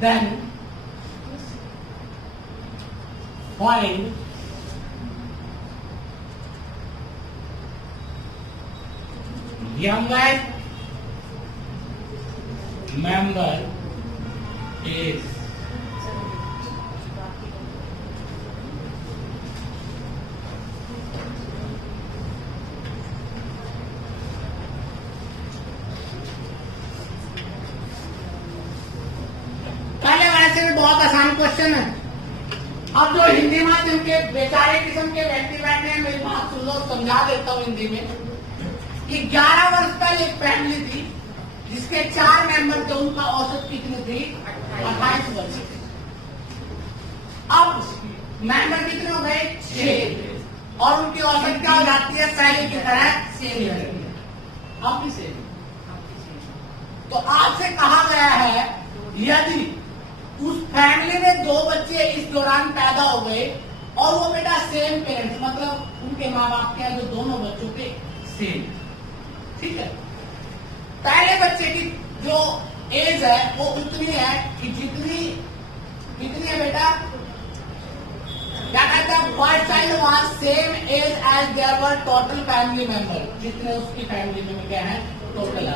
Then find youngest member is पहले वैसे भी बहुत आसान क्वेश्चन है। अब जो हिंदी माध्यम के बेचारे किस्म के व्यक्ति बैठे हैं, मेरी बात सुन लो, समझा देता हूँ हिंदी में कि 11 वर्ष पहले एक फैमिली थी जिसके 4 मेंबर थे, उनका औसत कितने थे? 28 वर्ष। अब मेंबर कितने हो गए? 6, और उनकी औसत क्या हो जाती है? पहले की तरह सेम। अब भी सेम। तो आपसे कहा गया है यदि उस फैमिली में दो बच्चे इस दौरान पैदा हो गए और वो बेटा सेम पेरेंट्स, मतलब उनके माँ बाप के जो दोनों बच्चों के सेम, ठीक है। पहले बच्चे की जो एज है वो उतनी है कि कितनी है बेटा, क्या कहते हैं, first child was same age as there were total family member, जितने उसकी फैमिली में क्या है total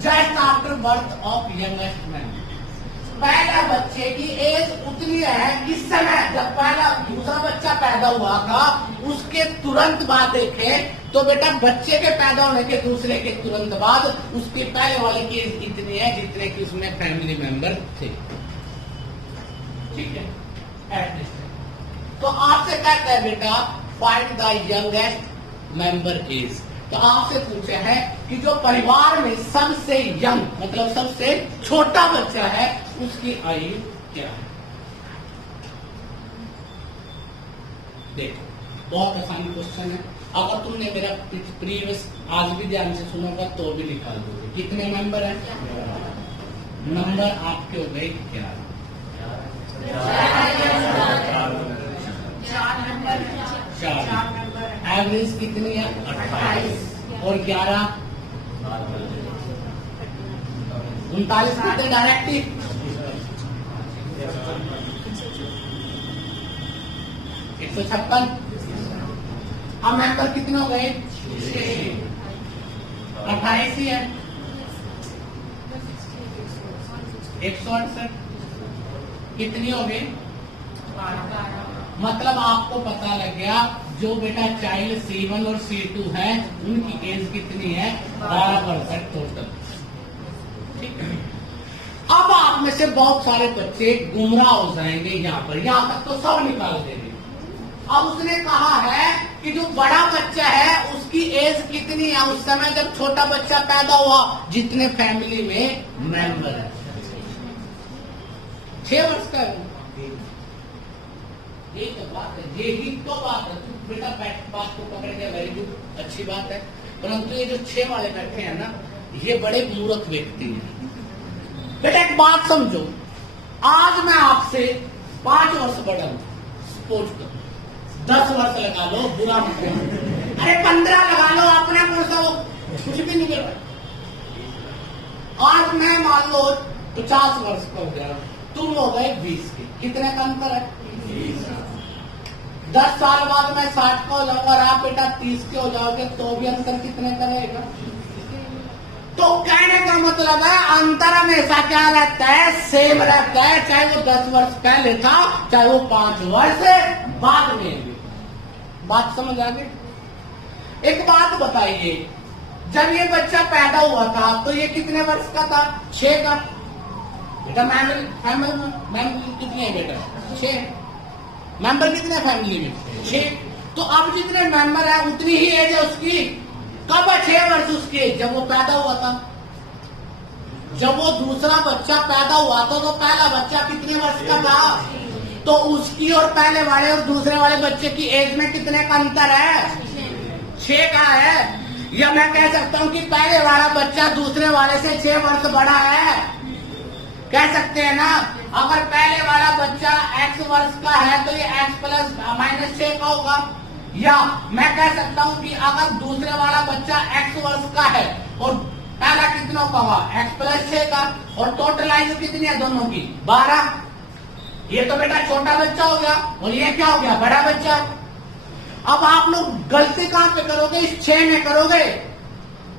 just after birth of youngest man. पहला बच्चे की एज उतनी है इस समय जब पहला दूसरा बच्चा पैदा हुआ था, उसके तुरंत बाद देखें तो बेटा बच्चे के पैदा होने के दूसरे के तुरंत बाद उसके पहले वाले की एज इतनी है जितने की उसमें फैमिली मेंबर थे, ठीक है। एटलीस्ट तो आपसे कहता है बेटा find the youngest member age, तो आपसे पूछा है कि जो परिवार में सबसे यंग मतलब सबसे छोटा बच्चा है उसकी आयु क्या है। देखो बहुत आसान क्वेश्चन है, अगर तुमने मेरा प्रीवियस आज भी ध्यान से सुनोगा तो भी निकाल दोगे। कितने मेंबर है, नंबर आपके हो गए 11, 4 एवरेज कितनी है 28 और 11 39 कितने डायरेक्टिव 156। अब मेंबर कितने हो गए 28 ही है 168 कितनी हो गई, मतलब आपको पता लग गया जो बेटा चाइल्ड C1 और C2 है उनकी एज कितनी है 12% टोटल, ठीक है। अब आप में से बहुत सारे बच्चे गुमराह हो जाएंगे, यहाँ तक तो सब निकाल देंगे। अब उसने कहा है कि जो बड़ा बच्चा है उसकी एज कितनी है उस समय जब छोटा बच्चा पैदा हुआ जितने फैमिली में मेंबर है, 6 वर्ष का है। ये तो बात है, यही तो बात है, तू बेटा बात को पकड़ गया, वेरी गुड, अच्छी बात है। परंतु ये जो 6 वाले बैठे हैं ना ये बड़े मूर्ख व्यक्ति हैं। बेटा एक बात समझो, आज मैं आपसे 5 वर्ष बड़ा हूं, सपोज करो 10 वर्ष लगा लो, बुरा मत करो, अरे 15 लगा लो, अपने मुंह से वो कुछ भी नहीं कर रहा। आज मैं मान लो 50 वर्ष का हो गया, तुम हो गए 20 के, कितने का अंतर है 10 साल बाद मैं 60 का हो जाऊंगा और आप बेटा 30 के हो जाओगे तो भी अंतर कितने का रहेगा। तो कहने का मतलब है अंतर हमेशा क्या रहता है, सेम रहता है, चाहे वो 10 वर्ष पहले था चाहे वो 5 वर्ष बाद में। बात समझ आ गई। एक बात बताइए, जब ये बच्चा पैदा हुआ था तो ये कितने वर्ष का था, 6 का। बेटा फैमिली कितनी है बेटा 6, मेंबर कितने फैमिली में 6, तो अब जितने मेंबर है उतनी ही एज है उसकी। कब है 6 वर्ष उसकी एज, जब वो पैदा हुआ था। जब वो दूसरा बच्चा पैदा हुआ था तो पहला बच्चा कितने वर्ष का था, तो उसकी और पहले वाले और दूसरे वाले बच्चे की एज में कितने का अंतर है 6 का है। या मैं कह सकता हूं कि पहले वाला बच्चा दूसरे वाले से 6 वर्ष बड़ा है, कह सकते हैं ना। अगर पहले वाला बच्चा x वर्ष का है तो ये x प्लस माइनस 6 का होगा। या मैं कह सकता हूं कि अगर दूसरे वाला बच्चा x वर्ष का है और पहला कितनों का होगा x प्लस 6 का, और टोटल आयु कितनी है दोनों की 12। ये तो बेटा छोटा बच्चा हो गया और ये क्या हो गया बड़ा बच्चा। अब आप लोग गलती कहां पे करोगे, इस 6 में करोगे।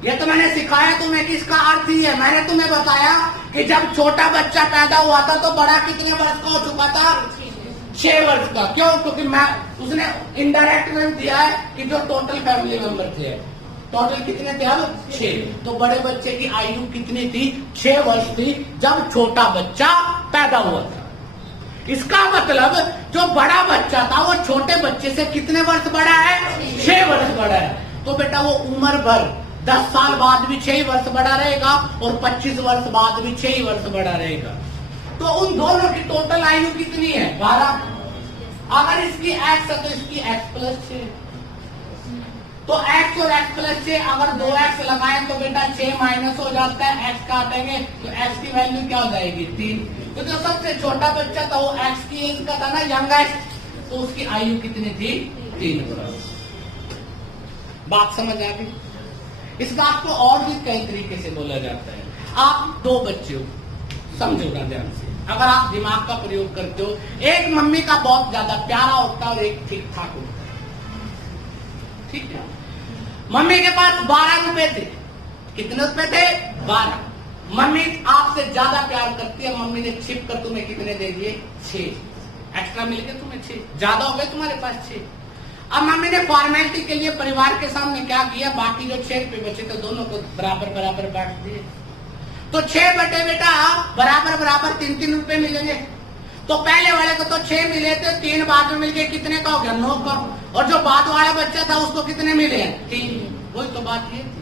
ये तो मैंने सिखाया तुम्हें कि इसका अर्थ ही है, मैंने तुम्हें बताया कि जब छोटा बच्चा पैदा हुआ था तो बड़ा कितने वर्ष का हो चुका था 6 वर्ष का। क्यों, क्योंकि मैं उसने इनडायरेक्ट में दिया है कि जो टोटल फैमिली मेंबर थे, टोटल कितने थे अब 6, तो बड़े बच्चे की आयु कितनी थी 6 वर्ष थी जब छोटा बच्चा पैदा हुआ था। इसका मतलब जो बड़ा बच्चा था वो छोटे बच्चे से कितने वर्ष बड़ा है 6 वर्ष बड़ा है। तो बेटा वो उम्र भर 10 साल बाद भी 6 वर्ष बड़ा रहेगा और 25 वर्ष बाद भी 6 वर्ष बड़ा रहेगा। तो उन दोनों की टोटल आयु कितनी है 12। अगर इसकी x है तो इसकी x प्लस 6, तो x और x प्लस 6 अगर 2x लगाएं तो बेटा 6 माइनस हो जाता है, x काटेंगे तो x की वैल्यू क्या हो जाएगी 3। तो जो सबसे छोटा बच्चा था वो एक्स की एज का था ना, यंगेस्ट, तो उसकी आयु कितनी थी? 3 वर्ष। बात समझ आ गई? इस बात को और भी कई तरीके से बोला जाता है। आप 2 बच्चे हो, समझो ना ध्यान से, अगर आप दिमाग का प्रयोग करते हो, एक मम्मी का बहुत ज्यादा प्यारा होता है और एक ठीक ठाक होता है, ठीक है। मम्मी के पास 12 रुपए थे। कितने रुपए थे? 12। मम्मी आपसे ज्यादा प्यार करती है, मम्मी ने छिप कर तुम्हें कितने दे दिए? 6। एक्स्ट्रा मिलके तुम्हें 6, ज्यादा हो गए तुम्हारे पास 6। अब मम्मी ने फॉर्मेलिटी के लिए परिवार के सामने क्या किया? बाकी जो 6 रुपए बचे थे दोनों को बराबर बराबर बांट दिए। तो 6 बटे बेटा बराबर बराबर 3-3 रुपए मिलेंगे। तो पहले वाले को तो 6 मिले थे, 3 बाद में मिलके कितने का हो गया? 9 का। और जो बाद वाला बच्चा था उसको कितने मिले? 3। वही तो बात ये थी।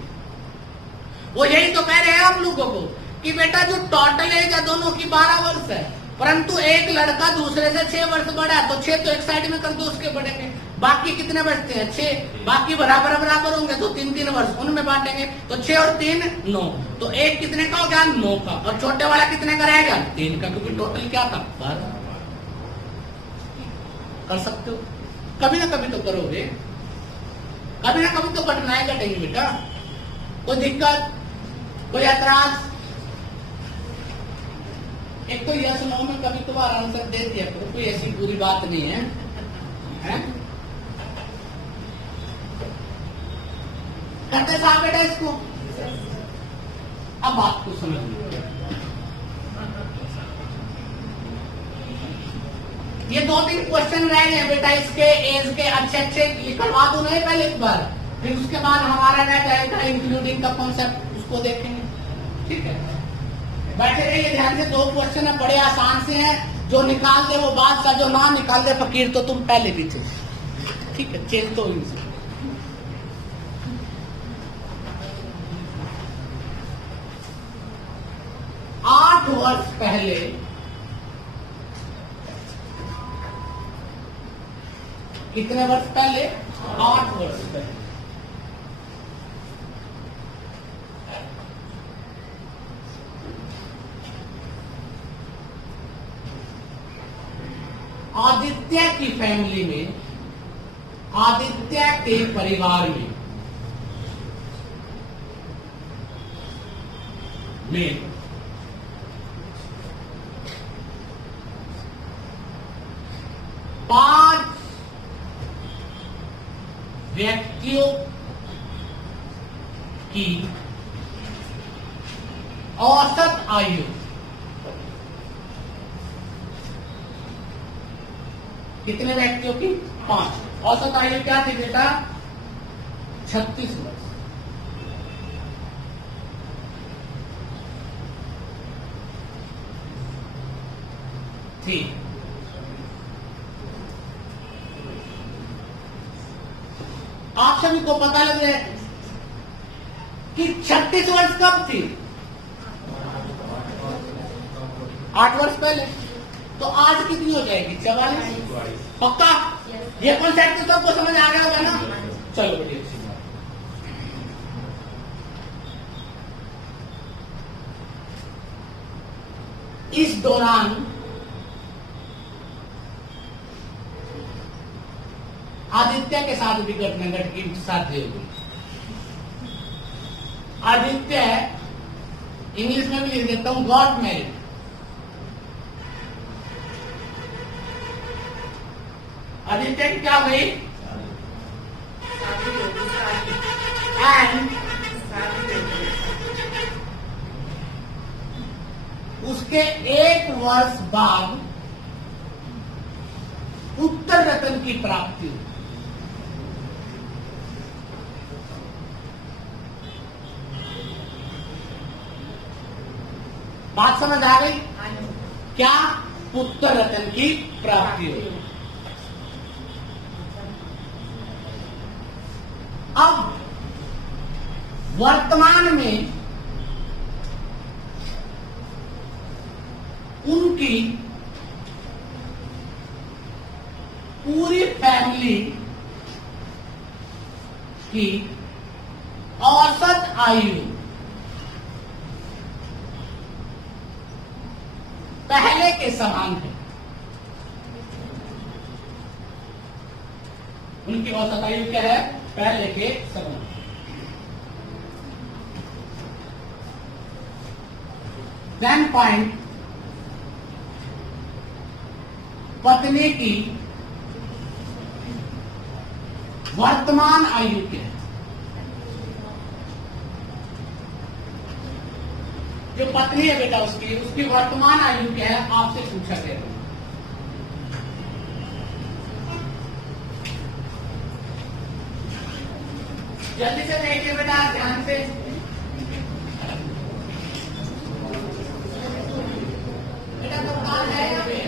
वो यही तो कह रहे हैं आप लोगों को कि बेटा जो टोटल एज है दोनों की 12 वर्ष है, परंतु एक लड़का दूसरे से 6 वर्ष बड़ा है, तो 6 तो एक साइड में कर दो उसके बड़े के, बाकी कितने बचते हैं? 6। बाकी बराबर बराबर होंगे तो 3-3 वर्ष उनमें बांटेंगे, तो 6 और 3 9। तो एक कितने का हो गया? 9 का। और छोटे वाला कितने का रहेगा? 3 का, क्योंकि टोटल क्या था? 12। कर सकते हो, कभी ना कभी तो करोगे, कभी ना कभी तो कठिनाई घटेंगी बेटा। कोई दिक्कत, कोई ऐतराज? एक तो यस नो में कभी तुम्हारा आंसर दे दिया करो, कोई ऐसी बुरी बात नहीं है, है? करते साहब बेटा इसको। अब बात को समझ लो, ये 2-3 क्वेश्चन रह गए बेटा, इसके एज के अच्छे निकलवा दो नहीं पहले एक बार, फिर उसके बाद हमारा रह जाएगा इंक्लूडिंग का कॉन्सेप्ट, उसको देखेंगे, ठीक है। बैठे रहिए ध्यान से। 2 क्वेश्चन है, बड़े आसान से हैं, जो निकाल दे वो बादशाह, जो ना निकाल दे फकीर, तो तुम पहले भी थे, ठीक है। चेंज तो इनसे 8 वर्ष पहले कितने वर्ष पहले? 8 वर्ष पहले आदित्य की फैमिली में, आदित्य के परिवार में पांच व्यक्तियों की औसत आयु कितने व्यक्तियों की? 5। औसत आयु क्या थी बेटा? 36 वर्ष थी। आप सभी को पता लग रहा है कि 36 वर्ष कब थी? 8 वर्ष पहले। तो आज कितनी हो जाएगी? 44। पक्का? ये कॉन्सेप्ट तो सबको समझ आ गया होगा ना? चलो बड़ी अच्छी बात। इस दौरान आदित्य के साथ भी घटना घट की शादी हो गई। आदित्य, इंग्लिश में भी लिख देता हूं, गॉट मैरिड। आदित्य की क्या हुई? एंड उसके 1 वर्ष बाद उत्तर रत्न की प्राप्ति हुई। बात समझ आ गई? क्या? पुत्र रत्न की प्राप्ति हुई। अब वर्तमान में उनकी पूरी फैमिली की औसत आयु पहले के समान है। उनकी औसत आयु क्या है? पहले के समान। देन पॉइंट, पत्नी की वर्तमान आयु क्या है? जो पत्नी है बेटा उसकी वर्तमान आयु क्या है, आपसे पूछा गया। जल्दी से देखिए बेटा, ध्यान से। बेटा दुकान है यहाँ पे?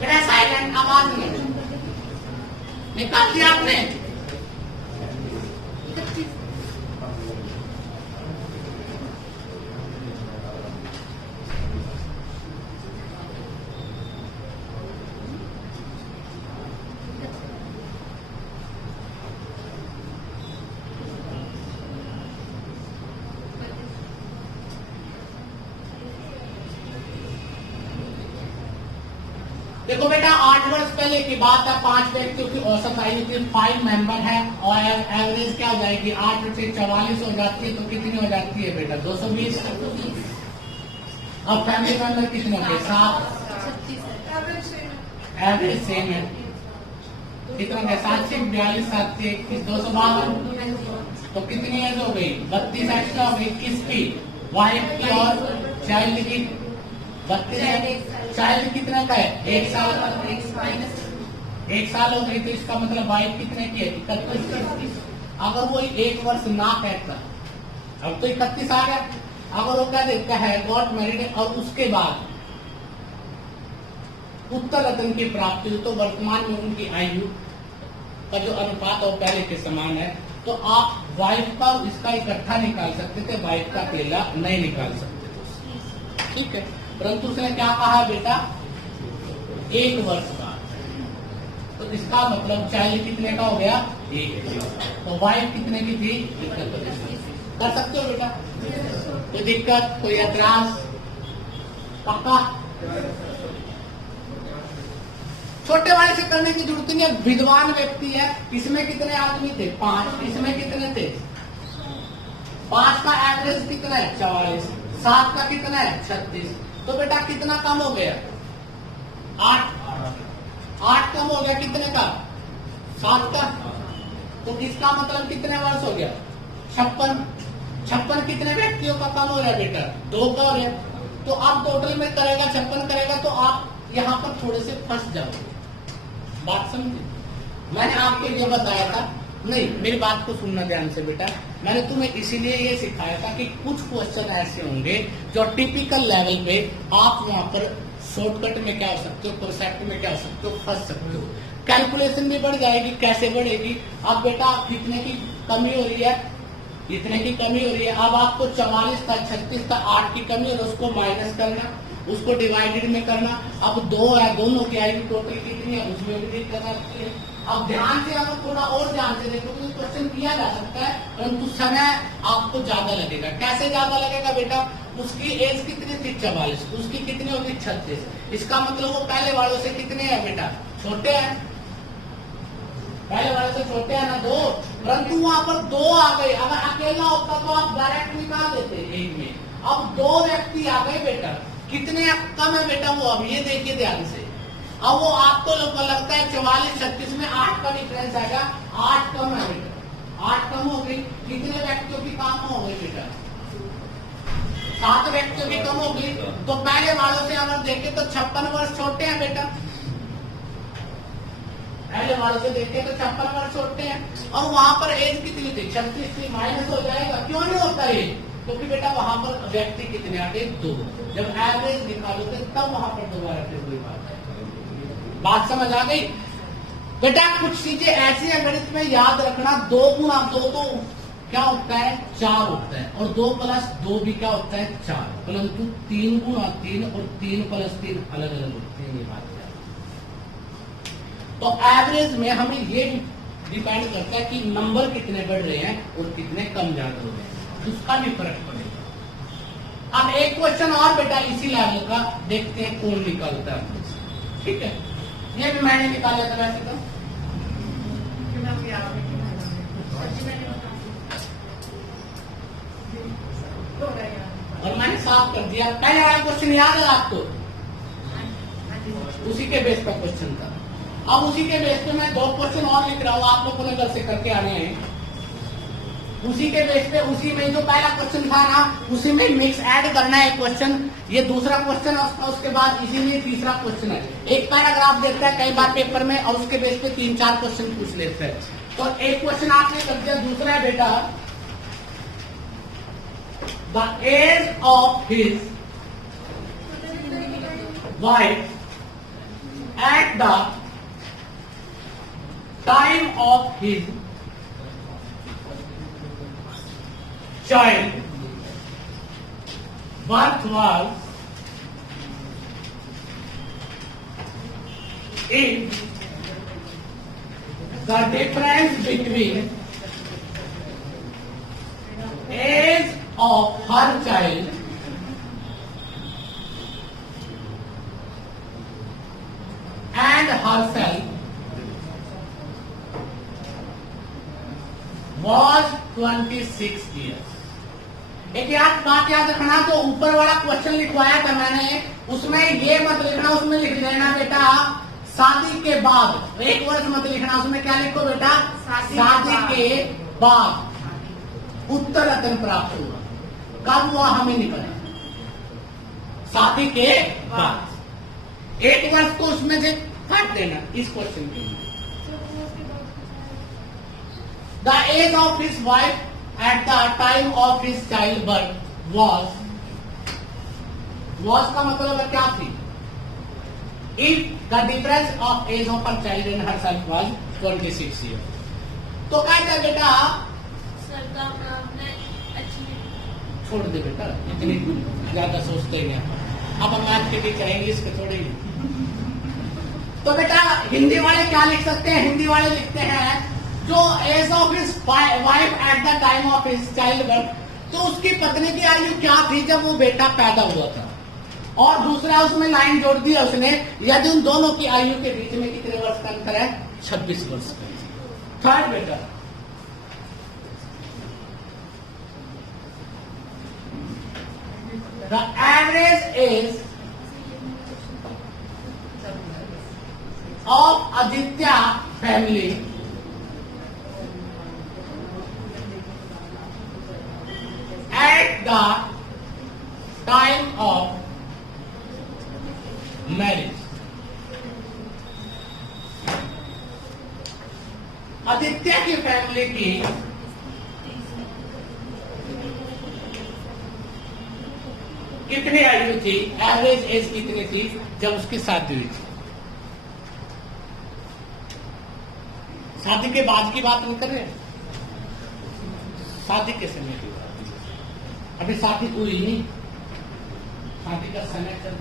बेटा साइलेंट, आवाज नहीं निकाल दिया आपने। देखो बेटा 8 वर्ष पहले की बात है, 5 व्यक्तियों की औसत आयु थी, 5 मेंबर है और एवरेज क्या हो जाएगी? 8 से 44 हो जाती है, तो कितनी हो जाती है बेटा? 220। अब फैमिली मेंबर कितने होंगे? 7। एवरेज सेम है। कितना होंगे? 7 से 42, 7 से 21, 252। तो कितनी एज हो गई? 32 एक्स्ट्रा हो गई। किसकी? वाइफ की और चाइल्ड की। 32। चाइल्ड कितने का है? 1 साल का। 1 साल हो गई, तो इसका मतलब वाइफ कितने की है? 31। अगर वो 1 वर्ष ना कहता, अब तो 31 आ गया। अगर वो कह देता है गॉट मैरिड और उसके बाद उत्तर रत्न की प्राप्ति हुई, तो वर्तमान में उनकी आयु का जो अनुपात है वो पहले के समान है। तो आप वाइफ का इसका इकट्ठा निकाल सकते थे, वाइफ का अकेला नहीं निकाल सकते थे। ठीक है, परंतु उसने क्या कहा बेटा? 1 वर्ष का। तो इसका मतलब चाइल्ड कितने का हो गया? 1। तो वाइफ कितने की थी? 31। कर सकते हो बेटा? कोई दिक्कत, कोई एतराज? पक्का? छोटे वाले से करने की जरूरत नहीं है। विद्वान व्यक्ति है। इसमें कितने आदमी थे? 5। इसमें कितने थे? 5 का एवरेज कितना है? 44। 7 का कितना है? 36। तो बेटा कितना कम हो गया? 8 कम हो गया कितने का? 7 का। तो इसका मतलब कितने वर्ष हो गया? 56 कितने व्यक्तियों का कम हो रहा है बेटा? 2 का हो रहा है। तो आप टोटल में करेगा 56 करेगा, तो आप यहाँ पर थोड़े से फंस जाओगे। बात समझे? मैंने आपको ये बताया था, नहीं मेरी बात को सुनना ध्यान से बेटा। मैंने तुम्हें इसीलिए ये सिखाया था कि कुछ क्वेश्चन ऐसे होंगे जो टिपिकल लेवल पे आप वहां पर शॉर्टकट में क्या हो सकते हो, परफेक्ट में क्या हो सकते हो, फंस सकते हो। कैलकुलेशन भी बढ़ जाएगी। कैसे बढ़ेगी? अब बेटा कितने की कमी हो रही है? इतने की कमी हो रही है। अब आपको 44 था, 36 था, 8 की कमी और उसको माइनस करना, उसको डिवाइडेड में करना। अब 2 है, दोनों की आयु टोटल कितनी है उसमें भी दिक्कत आती है। अब ध्यान से अगर थोड़ा और ध्यान से देखो तो क्वेश्चन किया जा सकता है, परंतु समय आपको ज्यादा लगेगा। कैसे ज्यादा लगेगा बेटा? उसकी एज कितनी थी? 44। उसकी कितनी होगी? 36। इसका मतलब वो पहले वालों से कितने हैं बेटा? छोटे हैं। पहले वाले से छोटे हैं ना 2, परंतु वहां पर 2 आ गए। अगर अकेला होता तो आप डायरेक्ट निकाल देते एक में। अब 2 व्यक्ति आ गए बेटा। कितने कम है बेटा वो? अब ये देखिए ध्यान से। अब वो आपको लगता है 44-36 में 8 का डिफरेंस आएगा। 8 कम है बेटा। 8 कम हो गई। कितने व्यक्तियों की काम हो गई बेटा? 7 व्यक्तियों की कम होगी। तो पहले वालों से अगर देखें तो 56 वर्ष छोटे हैं बेटा, पहले वालों से देखें तो 56 वर्ष छोटे हैं। और वहां पर एज कितनी थी? 36 थी। माइनस हो जाएगा। क्यों नहीं होता ये? क्योंकि बेटा वहां पर व्यक्ति कितने आते? 2। जब एवरेज निकालोगे तब वहां पर दोबारा फिर कोई बात समझ आ गई बेटा? कुछ चीजें ऐसी है गणित में याद रखना, 2 गुणा 2 तो क्या होता है? 4 होता है। और 2 + 2 भी क्या होता है? 4। परंतु 3 गुणा 3 और 3 + 3 अलग अलग होते हैं। ये बात है। तो एवरेज में हमें ये डिपेंड करता है कि नंबर कितने बढ़ रहे हैं और कितने कम ज्यादा हो रहे हैं, उसका भी फर्क पड़ेगा। अब एक क्वेश्चन और बेटा इसी लेवल का देखते हैं कौन निकालता है। ठीक है, ये भी मैंने निकाला था वैसे तो। और मैंने साफ कर दिया। पहले वाला क्वेश्चन याद है आपको? उसी के बेस पर क्वेश्चन था। अब उसी के बेस पे मैं 2 क्वेश्चन और लिख रहा हूँ, आप लोगों ने घर से करके आने हैं। उसी के बेस पे, उसी में जो पहला क्वेश्चन था ना, उसी में मिक्स ऐड करना है क्वेश्चन। ये दूसरा क्वेश्चन है, उसके बाद इसी में तीसरा क्वेश्चन है। एक पैराग्राफ देता है कई बार पेपर में, और उसके बेस पे 3-4 क्वेश्चन पूछ लेते हैं। तो एक क्वेश्चन आपने कर दिया। दूसरा है बेटा, the age of his wife at the time of his child birth was if the difference between age of her child and herself was 26 years। एक बात याद रखना, जो ऊपर वाला क्वेश्चन लिखवाया था मैंने, उसमें ये मत लिखना, उसमें लिख देना बेटा शादी के बाद। 1 वर्ष मत लिखना, उसमें क्या लिखो बेटा? शादी के बाद उत्तर रतन प्राप्त हुआ। कब हुआ हमें नहीं पता, शादी के बाद। 1 वर्ष को उसमें से काट देना इस क्वेश्चन के लिए। The age of his wife at the time of his childbirth was का मतलब क्या थी? If the difference of age of her child and herself was 26 years। तो कहता है बेटा छोड़ दे बेटा, इतनी ज्यादा सोचते ही नहीं। अब हम मैथ के टीचर हैं, इंग्लिश के थोड़े ही। तो बेटा हिंदी वाले क्या लिख सकते हैं? हिंदी वाले लिखते हैं जो age of his wife at the time of his child birth, तो उसकी पत्नी की आयु क्या थी जब वो बेटा पैदा हुआ था। और दूसरा उसमें लाइन जोड़ दिया उसने, यदि उन दोनों की आयु के बीच में कितने वर्ष का अंतर है? 26 वर्ष का। थर्ड बेटा, the average age of Aditya family at the time of marriage। Aditya की फैमिली की कितनी आयु थी? एवरेज एज कितनी थी जब उसकी शादी हुई थी? शादी के बाद की बात नहीं कर रहे, शादी के समय की बात। अभी शादी हुई नहीं, शादी का समय चल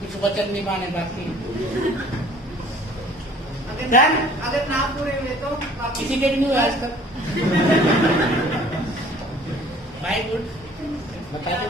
कुछ वचन नहीं माने बाकी। अगर ना पूरे हुए तो किसी के भी नहीं हुआ आज तक। भाई गुड बता दो।